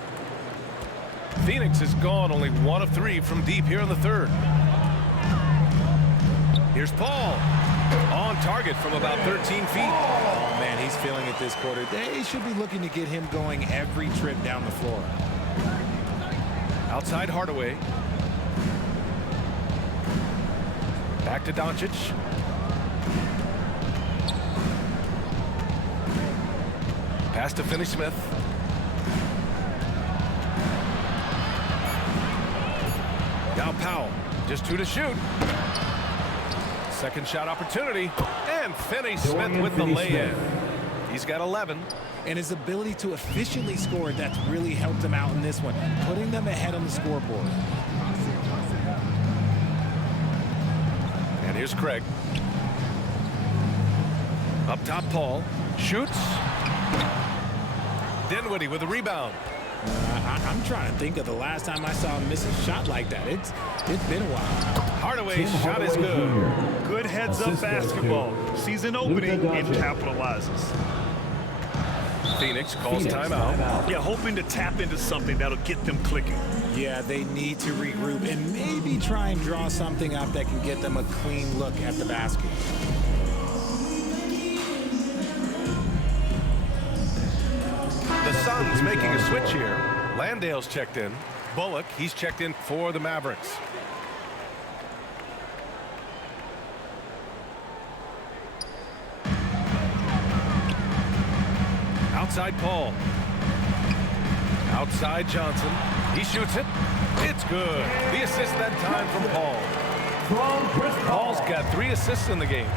Phoenix is gone, only 1 of 3 from deep here in the third. Here's Paul. On target from about 13 feet. Oh, man, he's feeling it this quarter. They should be looking to get him going every trip down the floor. Outside Hardaway. Back to Doncic. Pass to Finney-Smith. Now Powell. Just 2 to shoot. Second shot opportunity. And Finney-Smith with the lay-in. He's got 11. And his ability to efficiently score, that's really helped him out in this one, putting them ahead on the scoreboard. And here's Craig. Up top, Paul. Shoots. Dinwiddie with a rebound. I'm trying to think of the last time I saw him miss a shot like that. It's been a while. Hardaway's shot is good. Good heads-up basketball. Season opening and capitalizes. Phoenix calls timeout. Yeah, hoping to tap into something that'll get them clicking. Yeah, they need to regroup and maybe try and draw something up that can get them a clean look at the basket. The Suns making a switch here. Landale's checked in. Bullock, he's checked in for the Mavericks. Outside Paul. Outside Johnson. He shoots it. It's good. The assist that time from Paul. Paul's got 3 assists in the game.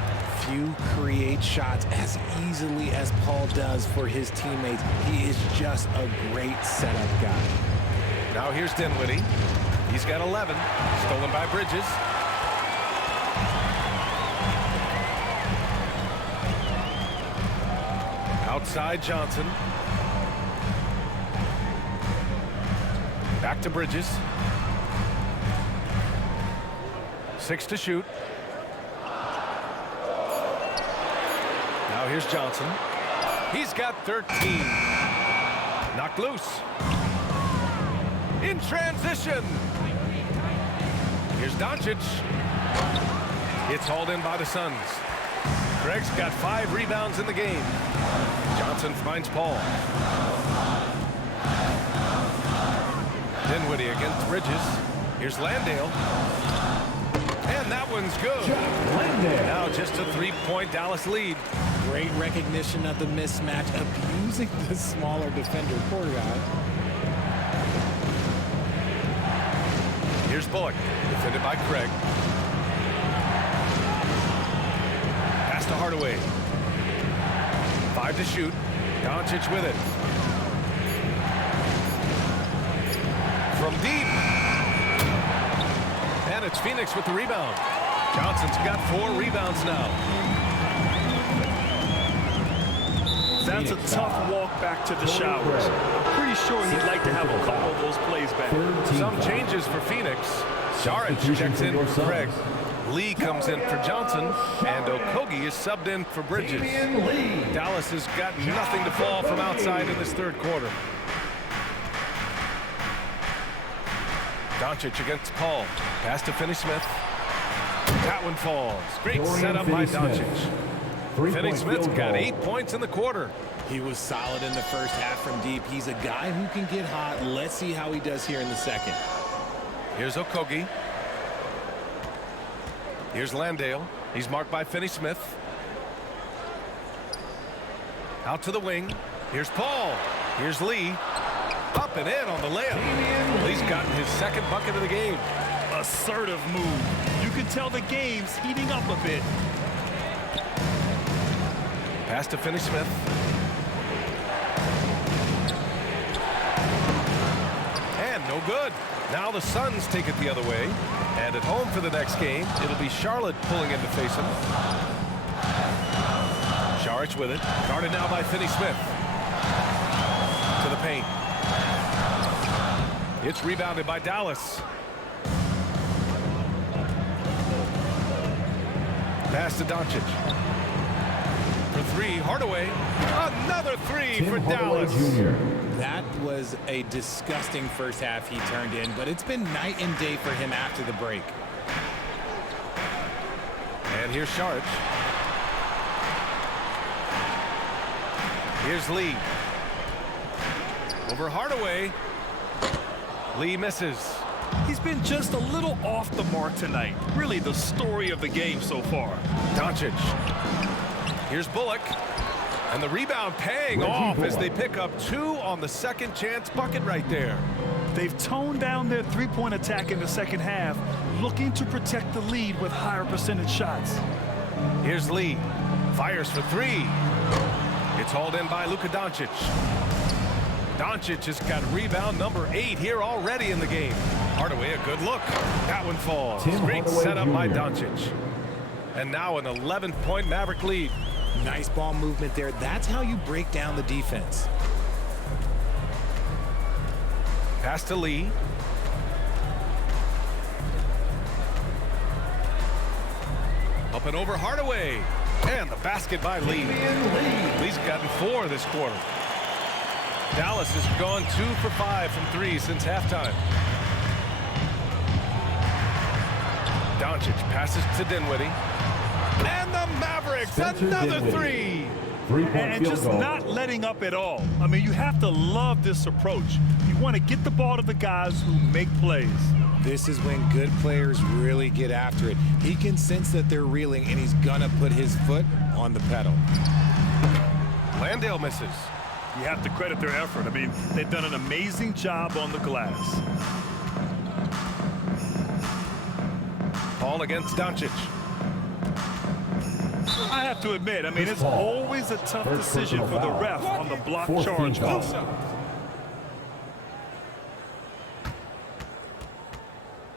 Few create shots as easily as Paul does for his teammates. He is just a great setup guy. Now here's Dinwiddie. He's got 11. Stolen by Bridges. Outside Johnson. Back to Bridges. 6 to shoot. Now here's Johnson. He's got 13. Knocked loose. In transition. Here's Doncic. It's hauled in by the Suns. Craig's got 5 rebounds in the game. Johnson finds Paul. Dinwiddie against Bridges. Here's Landale. And that one's good. Now just a 3-point Dallas lead. Great recognition of the mismatch, abusing the smaller defender. Poor guy. Here's Bullock, defended by Craig. Pass to Hardaway. 5 to shoot. Doncic with it. From deep. And it's Phoenix with the rebound. Johnson's got 4 rebounds now. That's a tough walk back to the showers. I'm pretty sure he'd like to have a couple of those plays back. Some changes for Phoenix. Saric checks in for Craig. Lee comes in for Johnson, and Okogie is subbed in for Bridges. Dallas has got nothing to fall from outside in this third quarter. Doncic against Paul. Pass to Finney-Smith. That one falls. Great setup by Doncic. Finney-Smith's got 8 points in the quarter. He was solid in the first half from deep. He's a guy who can get hot. Let's see how he does here in the second. Here's Okogie. Here's Landale. He's marked by Finney-Smith. Out to the wing. Here's Paul. Here's Lee. Up and in on the layup. Lee's gotten his second bucket of the game. Assertive move. You can tell the game's heating up a bit. Pass to Finney-Smith. And no good. Now the Suns take it the other way. And at home for the next game, it'll be Charlotte pulling in to face them. Saric with it. Guarded now by Finney-Smith. To the paint. It's rebounded by Dallas. Pass to Doncic. For three, Hardaway. Another three for Dallas. That was a disgusting first half he turned in, but it's been night and day for him after the break. And here's Saric. Here's Lee. Over Hardaway. Lee misses. He's been just a little off the mark tonight. Really the story of the game so far. Doncic. Here's Bullock. And the rebound paying off as they pick up two on the second chance bucket right there. They've toned down their three-point attack in the second half, looking to protect the lead with higher percentage shots. Here's Lee. Fires for three. It's hauled in by Luka Doncic. Doncic has got rebound number 8 here already in the game. Hardaway, a good look. That one falls. Great setup by Doncic. And now an 11-point Maverick lead. Nice ball movement there. That's how you break down the defense. Pass to Lee. Up and over Hardaway. And the basket by Lee. Lee's gotten 4 this quarter. Dallas has gone 2 for 5 from 3 since halftime. Doncic passes to Dinwiddie. And the Mavericks, another 3. And just not letting up at all. I mean, you have to love this approach. You want to get the ball to the guys who make plays. This is when good players really get after it. He can sense that they're reeling, and he's going to put his foot on the pedal. Landale misses. You have to credit their effort. I mean, they've done an amazing job on the glass. Paul against Doncic. I have to admit, I mean, it's always a tough decision for the ref on the block charge call.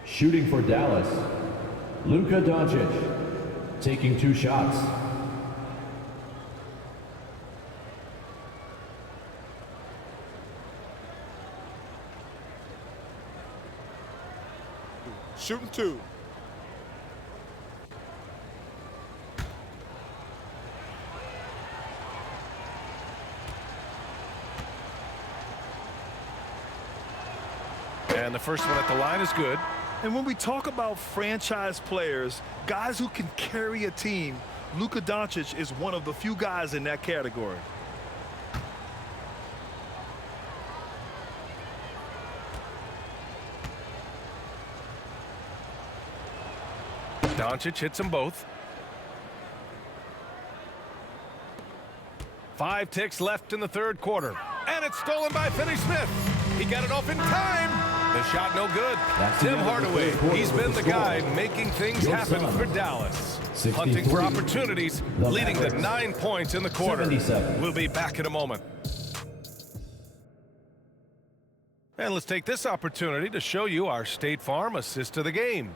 Shooting for Dallas, Luka Doncic, taking 2 shots. Shooting 2. And the first one at the line is good. And when we talk about franchise players, guys who can carry a team, Luka Doncic is one of the few guys in that category. Doncic hits them both. 5 ticks left in the third quarter. And it's stolen by Finney-Smith. He got it off in time. The shot no good. Tim Hardaway, he's been the guy making things happen for Dallas. Hunting for opportunities, leading to 9 points in the quarter. We'll be back in a moment. And let's take this opportunity to show you our State Farm assist of the game.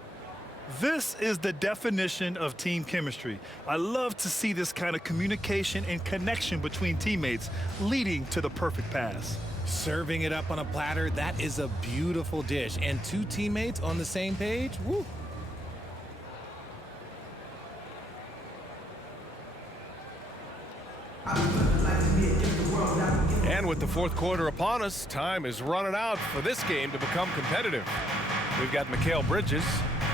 This is the definition of team chemistry. I love to see this kind of communication and connection between teammates leading to the perfect pass. Serving it up on a platter, that is a beautiful dish. And 2 teammates on the same page, woo. And with the fourth quarter upon us, time is running out for this game to become competitive. We've got Mikal Bridges.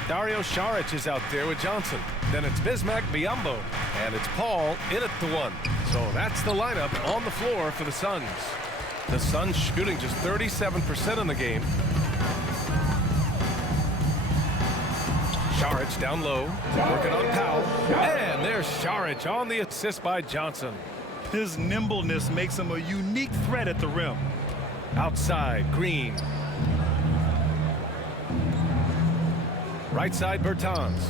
Dario Saric is out there with Johnson. Then it's Bismack Biyombo. And it's Paul in at the 1. So that's the lineup on the floor for the Suns. The Suns shooting just 37% in the game. Saric down low, working on Powell. And there's Saric on the assist by Johnson. His nimbleness makes him a unique threat at the rim. Outside, Green. Right side, Bertans.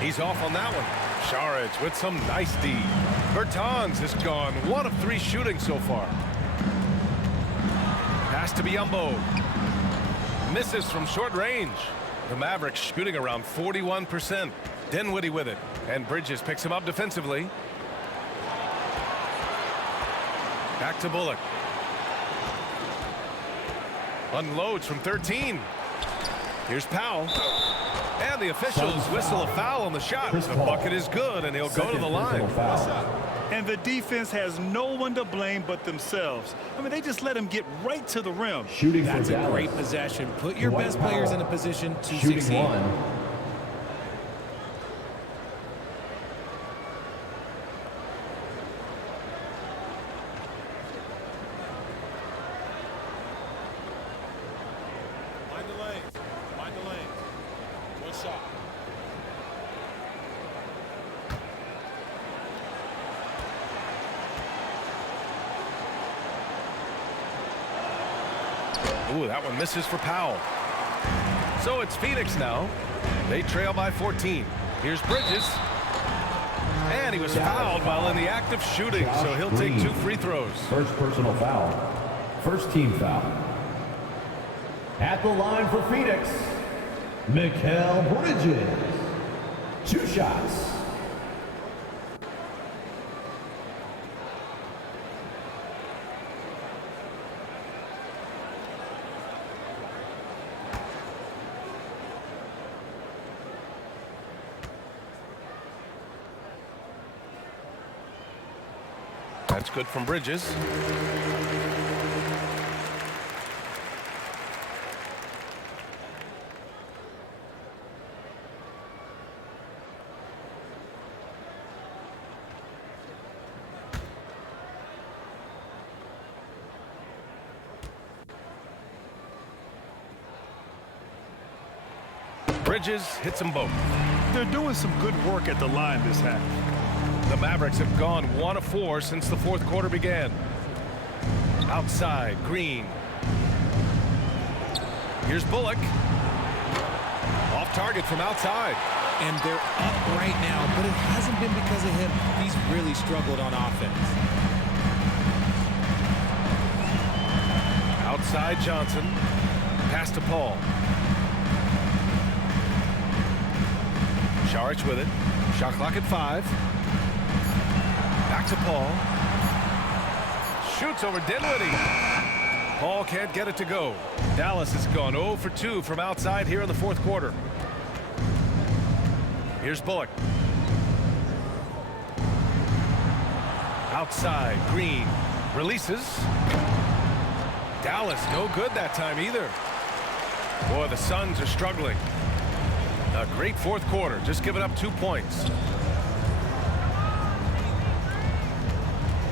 He's off on that one. Saric with some nice D. Bertans has gone 1 of 3 shooting so far. Pass to Biyombo. Misses from short range. The Mavericks shooting around 41%. Dinwiddie with it. And Bridges picks him up defensively. Back to Bullock. Unloads from 13. Here's Powell. And the officials whistle a foul on the shot. The bucket is good, and he'll go to the line. And the defense has no one to blame but themselves. I mean, they just let him get right to the rim. Shooting That's a great possession. Put your best players in a position to succeed. Ooh, that one misses for Powell. So it's Phoenix now. They trail by 14. Here's Bridges. And he was fouled while in the act of shooting, so he'll take 2 free throws. First personal foul. First team foul. At the line for Phoenix, Mikal Bridges. 2 shots. That's good from Bridges. Bridges hits them both. They're doing some good work at the line this half. The Mavericks have gone 1 of 4 since the 4th quarter began. Outside, Green. Here's Bullock. Off target from outside. And they're up right now, but it hasn't been because of him. He's really struggled on offense. Outside, Johnson. Pass to Paul. Saric with it. Shot clock at 5. Back to Paul. Shoots over Dinwiddie. Paul can't get it to go. Dallas has gone 0 for 2 from outside here in the 4th quarter. Here's Bullock. Outside, Green. Releases. Dallas, no good that time either. Boy, the Suns are struggling. A great 4th quarter, just giving up 2 points.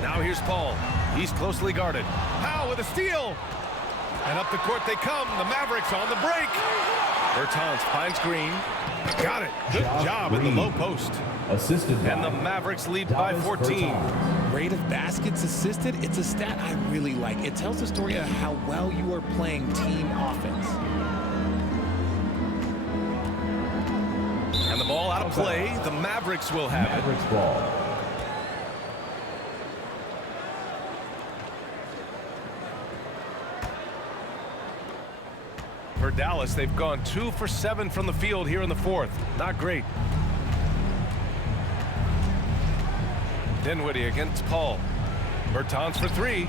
Now here's Paul. He's closely guarded. Powell with a steal. And up the court they come. The Mavericks on the break. Bertans finds Green. Got it. Good job in the low post. Assisted by and the Mavericks lead by 14. Rate of baskets assisted, it's a stat I really like. It tells the story of how well you are playing team offense. And the ball out of play. The Mavericks will have it. Mavericks ball. For Dallas, they've gone 2 for 7 from the field here in the 4th. Not great. Dinwiddie against Paul. Bertans for 3.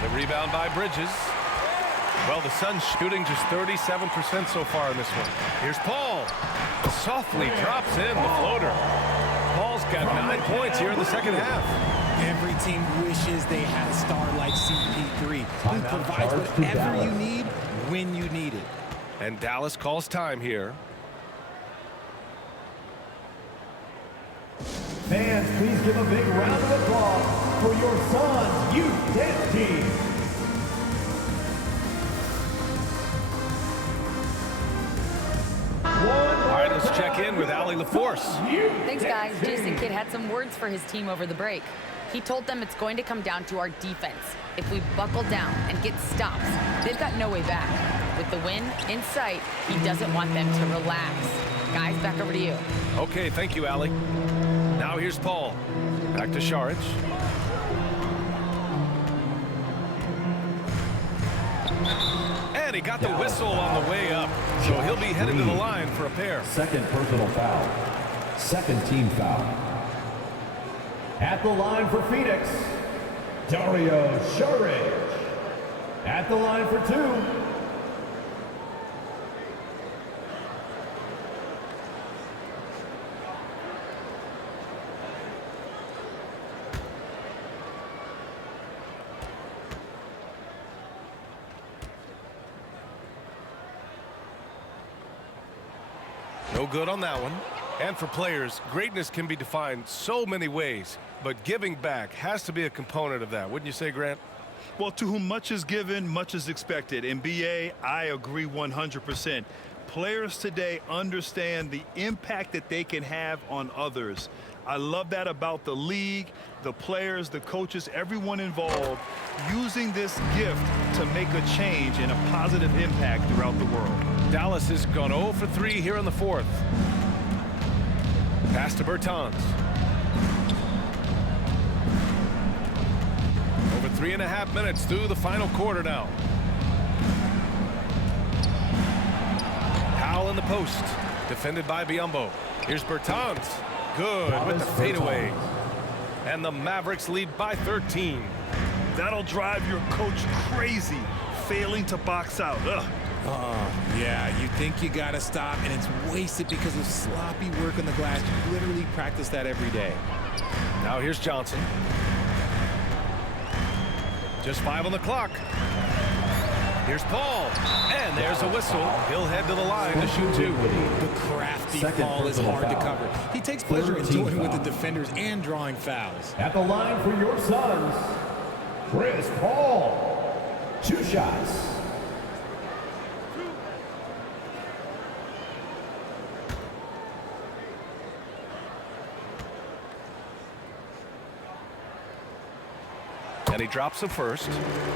The rebound by Bridges. Well, the Suns shooting just 37% so far in this one. Here's Paul. Softly drops in the floater. Paul's got 9 points here in the 2nd half. Every team wishes they had a star like CP3 who provides whatever you need when you need it. And Dallas calls time here. Fans, please give a big round of applause for your Suns Youth Dance Team. All right, let's check in with Allie LaForce. Thanks, guys. Jason Kidd had some words for his team over the break. He told them it's going to come down to our defense. If we buckle down and get stops, they've got no way back. With the win in sight, he doesn't want them to relax. Guys, back over to you. Okay, thank you, Allie. Now here's Paul. Back to Šarić. And he got the whistle on the way up. So he'll be headed to the line for a pair. Second personal foul. Second team foul. At the line for Phoenix, Dario Šarić. At the line for 2. No good on that one. And for players, greatness can be defined so many ways, but giving back has to be a component of that. Wouldn't you say, Grant? Well, to whom much is given, much is expected. In BA, I agree 100%. Players today understand the impact that they can have on others. I love that about the league, the players, the coaches, everyone involved, using this gift to make a change and a positive impact throughout the world. Dallas has gone 0 for 3 here in the 4th. Pass to Bertans. Over 3.5 minutes through the final quarter now. Powell in the post. Defended by Biyombo. Here's Bertans. Good with the fadeaway. And the Mavericks lead by 13. That'll drive your coach crazy, failing to box out. Ugh. Yeah, you think you got to stop, and it's wasted because of sloppy work on the glass. You literally practice that every day. Now here's Johnson. Just 5 on the clock. Here's Paul. And there's a whistle. He'll head to the line to shoot 2. The crafty Paul is hard to cover. He takes pleasure in toying with the defenders and drawing fouls. At the line for your Suns, Chris Paul. 2 shots. And he drops the first.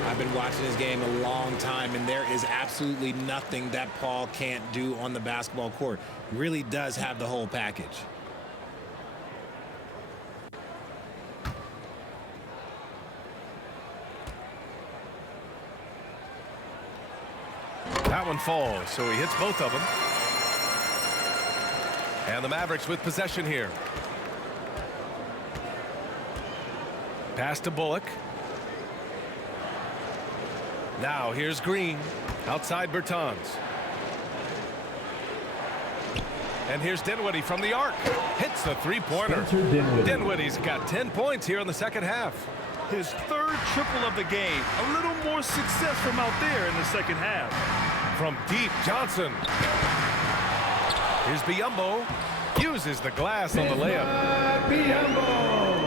I've been watching this game a long time, and there is absolutely nothing that Paul can't do on the basketball court. Really does have the whole package. That one falls, so he hits both of them. And the Mavericks with possession here. Pass to Bullock. Now here's Green. Outside Bertans. And here's Dinwiddie from the arc. Hits the three-pointer. Dinwiddie's got 10 points here in the second half. His 3rd triple of the game. A little more success from out there in the second half. From deep, Johnson. Here's Biyombo. Uses the glass on the layup. Biyombo.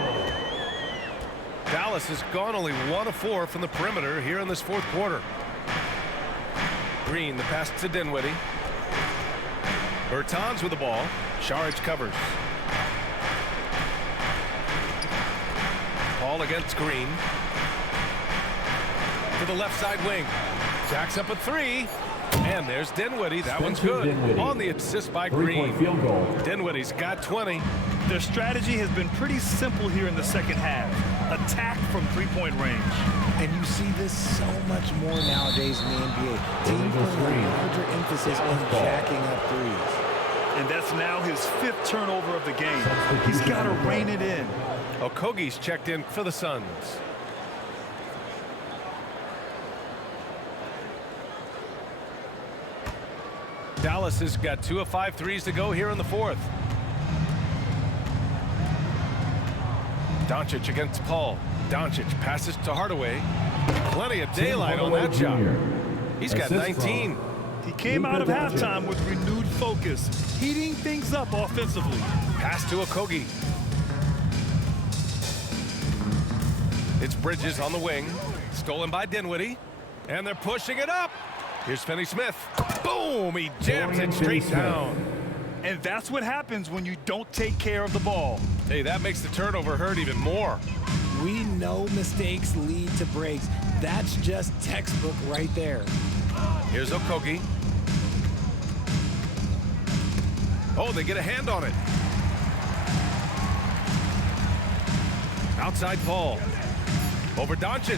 Dallas has gone only 1 of 4 from the perimeter here in this 4th quarter. Green, the pass to Dinwiddie. Bertans with the ball. Šarić covers. Paul against Green. To the left side wing. Jacks up a 3. And there's Dinwiddie. That one's good. Dinwiddie. On the assist by Green. Field goal. Dinwiddie's got 20. Their strategy has been pretty simple here in the second half. Attack from 3-point range. And you see this so much more nowadays in the NBA. Teams put a larger emphasis on jacking up threes. And that's now his 5th turnover of the game. He's got to rein it in. Okogie's checked in for the Suns. Dallas has got 2 of 5 threes to go here in the 4th. Doncic against Paul. Doncic passes to Hardaway. Plenty of daylight on that shot. He's got 19. He came out of halftime with renewed focus, heating things up offensively. Pass to Okogie. It's Bridges on the wing. Stolen by Dinwiddie. And they're pushing it up. Here's Finney-Smith. Boom! He jams it straight down. And that's what happens when you don't take care of the ball. Hey, that makes the turnover hurt even more. We know mistakes lead to breaks. That's just textbook right there. Here's Okogie. Oh, they get a hand on it. Outside Paul. Over Doncic.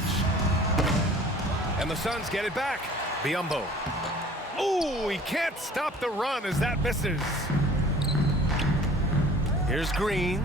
And the Suns get it back. Biyombo. Oh, he can't stop the run as that misses. Here's Green.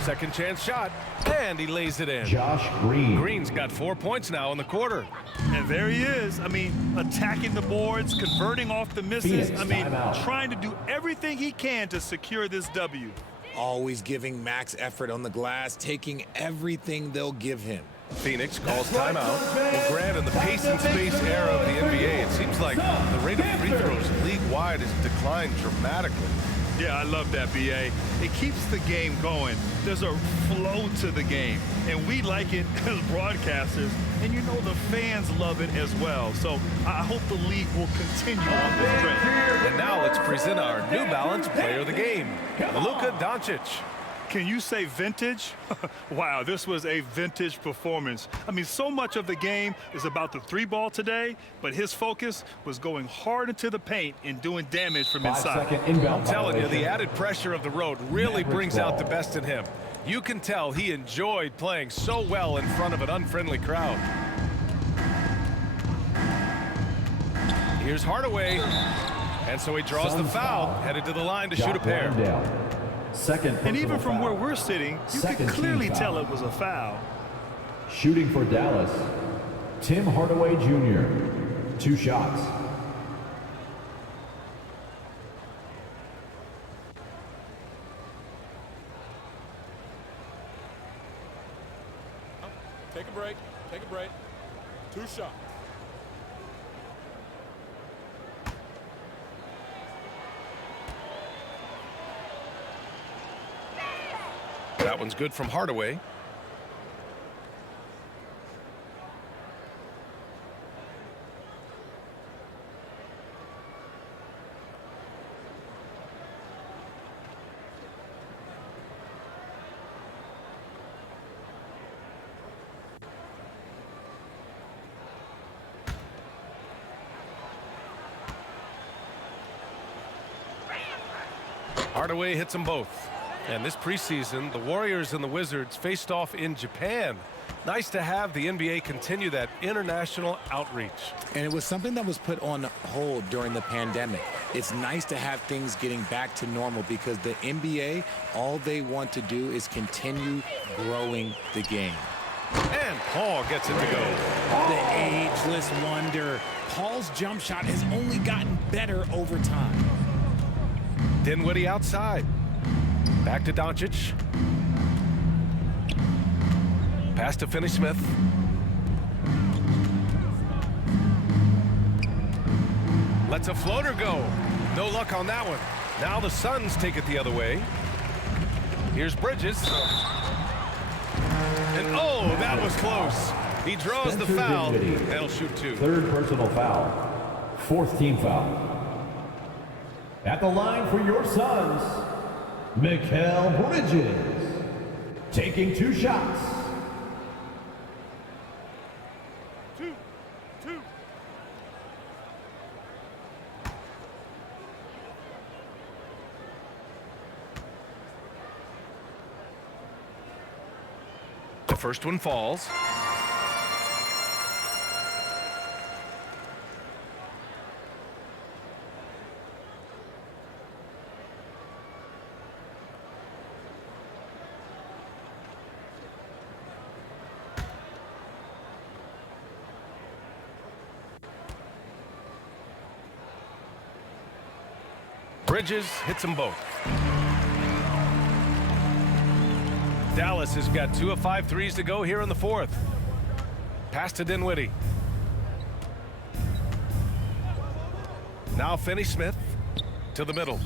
Second chance shot. And he lays it in. Josh Green. Green's got 4 points now in the quarter. And there he is. I mean, attacking the boards, converting off the misses. Phoenix, I mean, timeout. trying to do everything he can to secure this W. Always giving max effort on the glass, taking everything they'll give him. Phoenix calls timeout. Well, Grant, in the pace and space era of the NBA, it seems like the rate of free throws league-wide has declined dramatically. Yeah, I love that, B.A. It keeps the game going. There's a flow to the game, and we like it as broadcasters, and you know the fans love it as well. So I hope the league will continue on this trend. And now let's present our New Balance Player of the Game, Luka Doncic. Can you say vintage? Wow, this was a vintage performance. I mean, so much of the game is about the three ball today, but his focus was going hard into the paint and doing damage from inside. I'm telling you, the added pressure of the road really brings out the best in him. You can tell he enjoyed playing so well in front of an unfriendly crowd. Here's Hardaway. And so he draws the foul, headed to the line to shoot a pair. Second, and even from foul. where we're sitting, you can clearly tell it was a foul. Shooting for Dallas, Tim Hardaway Jr. 2 shots. Take a break. Take a break. 2 shots. That one's good from Hardaway. Hardaway hits them both. And this preseason, the Warriors and the Wizards faced off in Japan. Nice to have the NBA continue that international outreach. And it was something that was put on hold during the pandemic. It's nice to have things getting back to normal because the NBA, all they want to do is continue growing the game. And Paul gets it to go. The ageless wonder. Paul's jump shot has only gotten better over time. Dinwiddie outside. Back to Doncic. Pass to Finney-Smith. Lets a floater go. No luck on that one. Now the Suns take it the other way. Here's Bridges. And oh, that was close. He draws the foul. They'll shoot 2. Third personal foul. 4th team foul. At the line for your Suns, Mikal Bridges, taking 2 shots. 2. The first one falls. Bridges hits them both. Dallas has got 2 of 5 threes to go here in the 4th. Pass to Dinwiddie. Now Finney-Smith to the middle.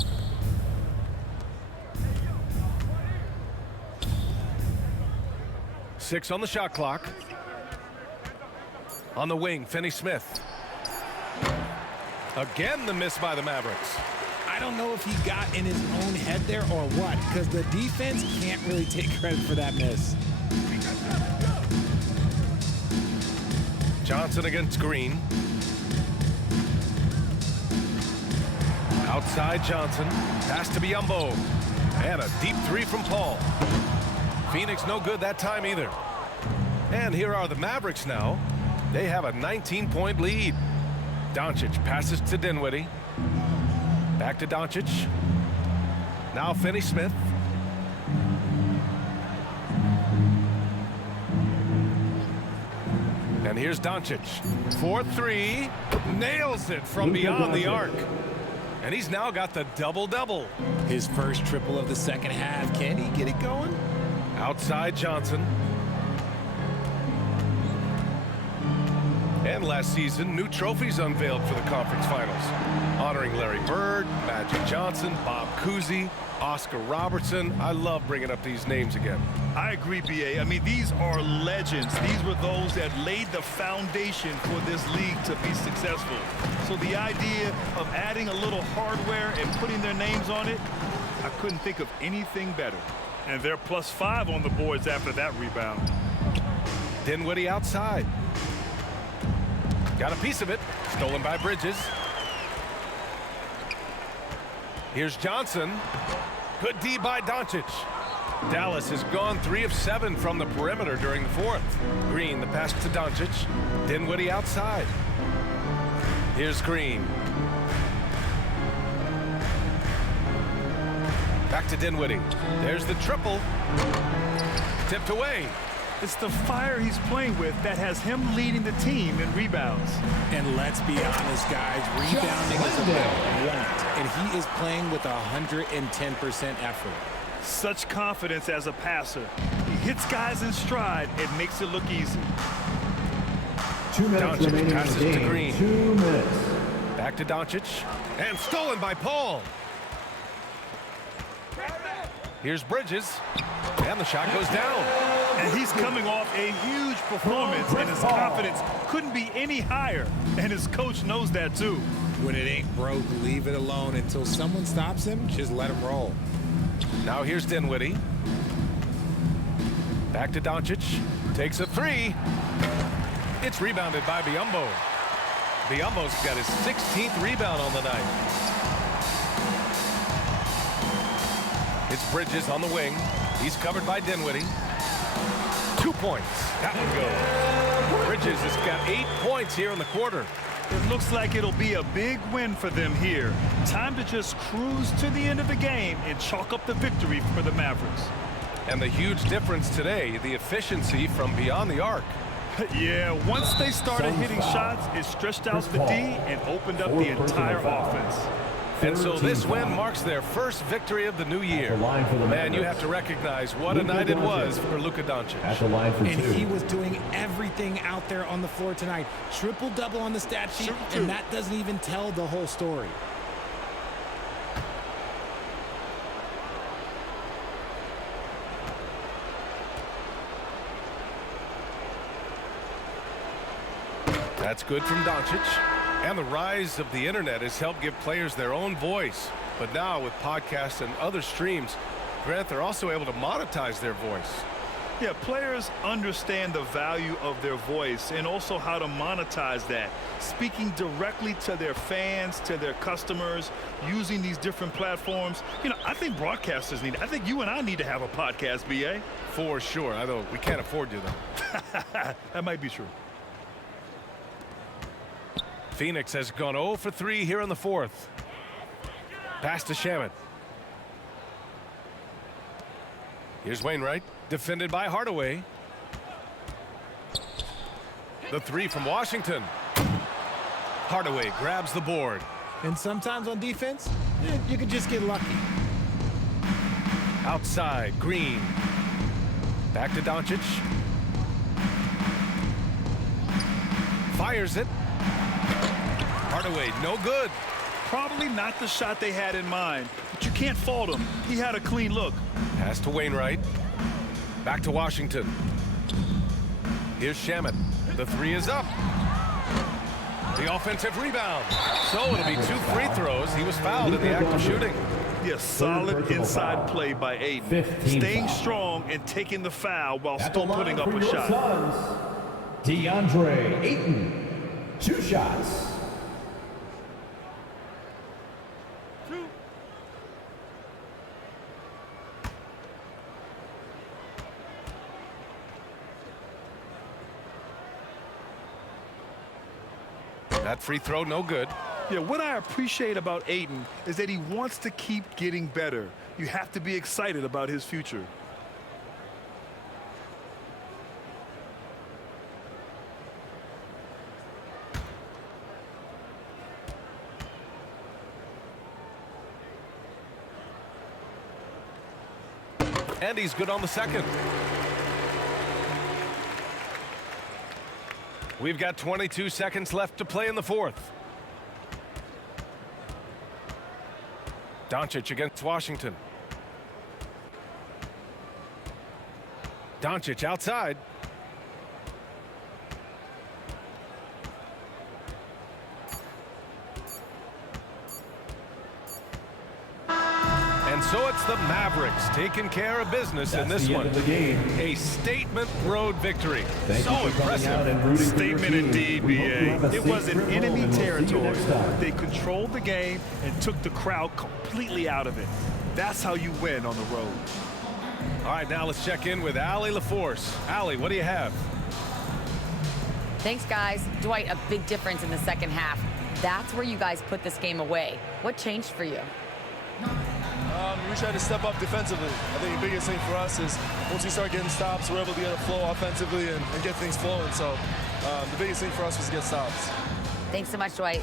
Six on the shot clock. On the wing, Finney-Smith. Again, the miss by the Mavericks. I don't know if he got in his own head there or what, because the defense can't really take credit for that miss. Johnson against Green. Outside Johnson. Pass to Biyombo. And a deep three from Paul. Phoenix no good that time either. And here are the Mavericks now. They have a 19-point lead. Doncic passes to Dinwiddie. Back to Doncic. Now Finney-Smith. And here's Doncic. 4-3. Nails it from beyond the arc. And he's now got the double-double. His first triple of the second half. Can he get it going? Outside Johnson. And last season, new trophies unveiled for the conference finals, honoring Larry Bird, Magic Johnson, Bob Cousy, Oscar Robertson. I love bringing up these names again. I agree, B.A. I mean, these are legends. These were those that laid the foundation for this league to be successful. So the idea of adding a little hardware and putting their names on it, I couldn't think of anything better. And they're +5 on the boards after that rebound. Dinwiddie outside. Got a piece of it. Stolen by Bridges. Here's Johnson. Good D by Doncic. Dallas has gone 3 of 7 from the perimeter during the fourth. Green, the pass to Doncic. Dinwiddie outside. Here's Green. Back to Dinwiddie. There's the triple. Tipped away. It's the fire he's playing with that has him leading the team in rebounds. And let's be honest, guys, rebounding is about want, and he is playing with 110% effort. Such confidence as a passer. He hits guys in stride and makes it look easy. 2 minutes Doncic remaining passes in the to game. Green. 2 minutes. Back to Doncic. And stolen by Paul. Here's Bridges. And the shot goes down. And he's coming off a huge performance, and his confidence couldn't be any higher. And his coach knows that too. When it ain't broke, leave it alone until someone stops him. Just let him roll. Now here's Dinwiddie. Back to Doncic. Takes a three. It's rebounded by Biyombo. Biyombo's got his 16th rebound on the night. It's Bridges on the wing. He's covered by Dinwiddie. 2 points. That one goes. Bridges has got 8 points here in the quarter. It looks like it'll be a big win for them here. Time to just cruise to the end of the game and chalk up the victory for the Mavericks. And the huge difference today, the efficiency from beyond the arc. Yeah, once they started hitting shots, it stretched out the D and opened up the entire offense. And so this win marks their first victory of the new year. Man, you have to recognize what a night it was for Luka Doncic. At the line for 2. And he was doing everything out there on the floor tonight. Triple-double on the stat sheet, and that doesn't even tell the whole story. That's good from Doncic. And the rise of the internet has helped give players their own voice. But now with podcasts and other streams, Grant, they're also able to monetize their voice. Yeah, players understand the value of their voice and also how to monetize that. Speaking directly to their fans, to their customers, using these different platforms. You know, I think broadcasters need it. I think you and I need to have a podcast, B.A. For sure, although we can't afford to, though. That might be true. Phoenix has gone 0 for 3 here in the fourth. Pass to Shaman. Here's Wainwright, defended by Hardaway. The three from Washington. Hardaway grabs the board. And sometimes on defense, you could just get lucky. Outside, Green. Back to Doncic. Fires it. Hardaway, no good. Probably not the shot they had in mind, but you can't fault him. He had a clean look. Pass to Wainwright. Back to Washington. Here's Shaman. The three is up. The offensive rebound. So it'll be 2 free throws. He was fouled in the act of shooting. Yes, solid inside play by Aiden. Staying strong and taking the foul while still putting up a shot. SUNS, DeAndre Ayton. 2 shots. That free throw, no good. Yeah, what I appreciate about Ayton is that he wants to keep getting better. You have to be excited about his future. And he's good on the second. We've got 22 seconds left to play in the fourth. Doncic against Washington. Doncic outside. And so it's the Mavericks taking care of business in this one. A statement road victory. So impressive. Statement indeed, BA. It was in enemy territory. They controlled the game and took the crowd completely out of it. That's how you win on the road. All right, now let's check in with Allie LaForce. Allie, what do you have? Thanks, guys. Dwight, a big difference in the second half. That's where you guys put this game away. What changed for you? We tried to step up defensively. I think the biggest thing for us is once we start getting stops, we're able to get a flow offensively and get things flowing. So the biggest thing for us was to get stops. Thanks so much, Dwight.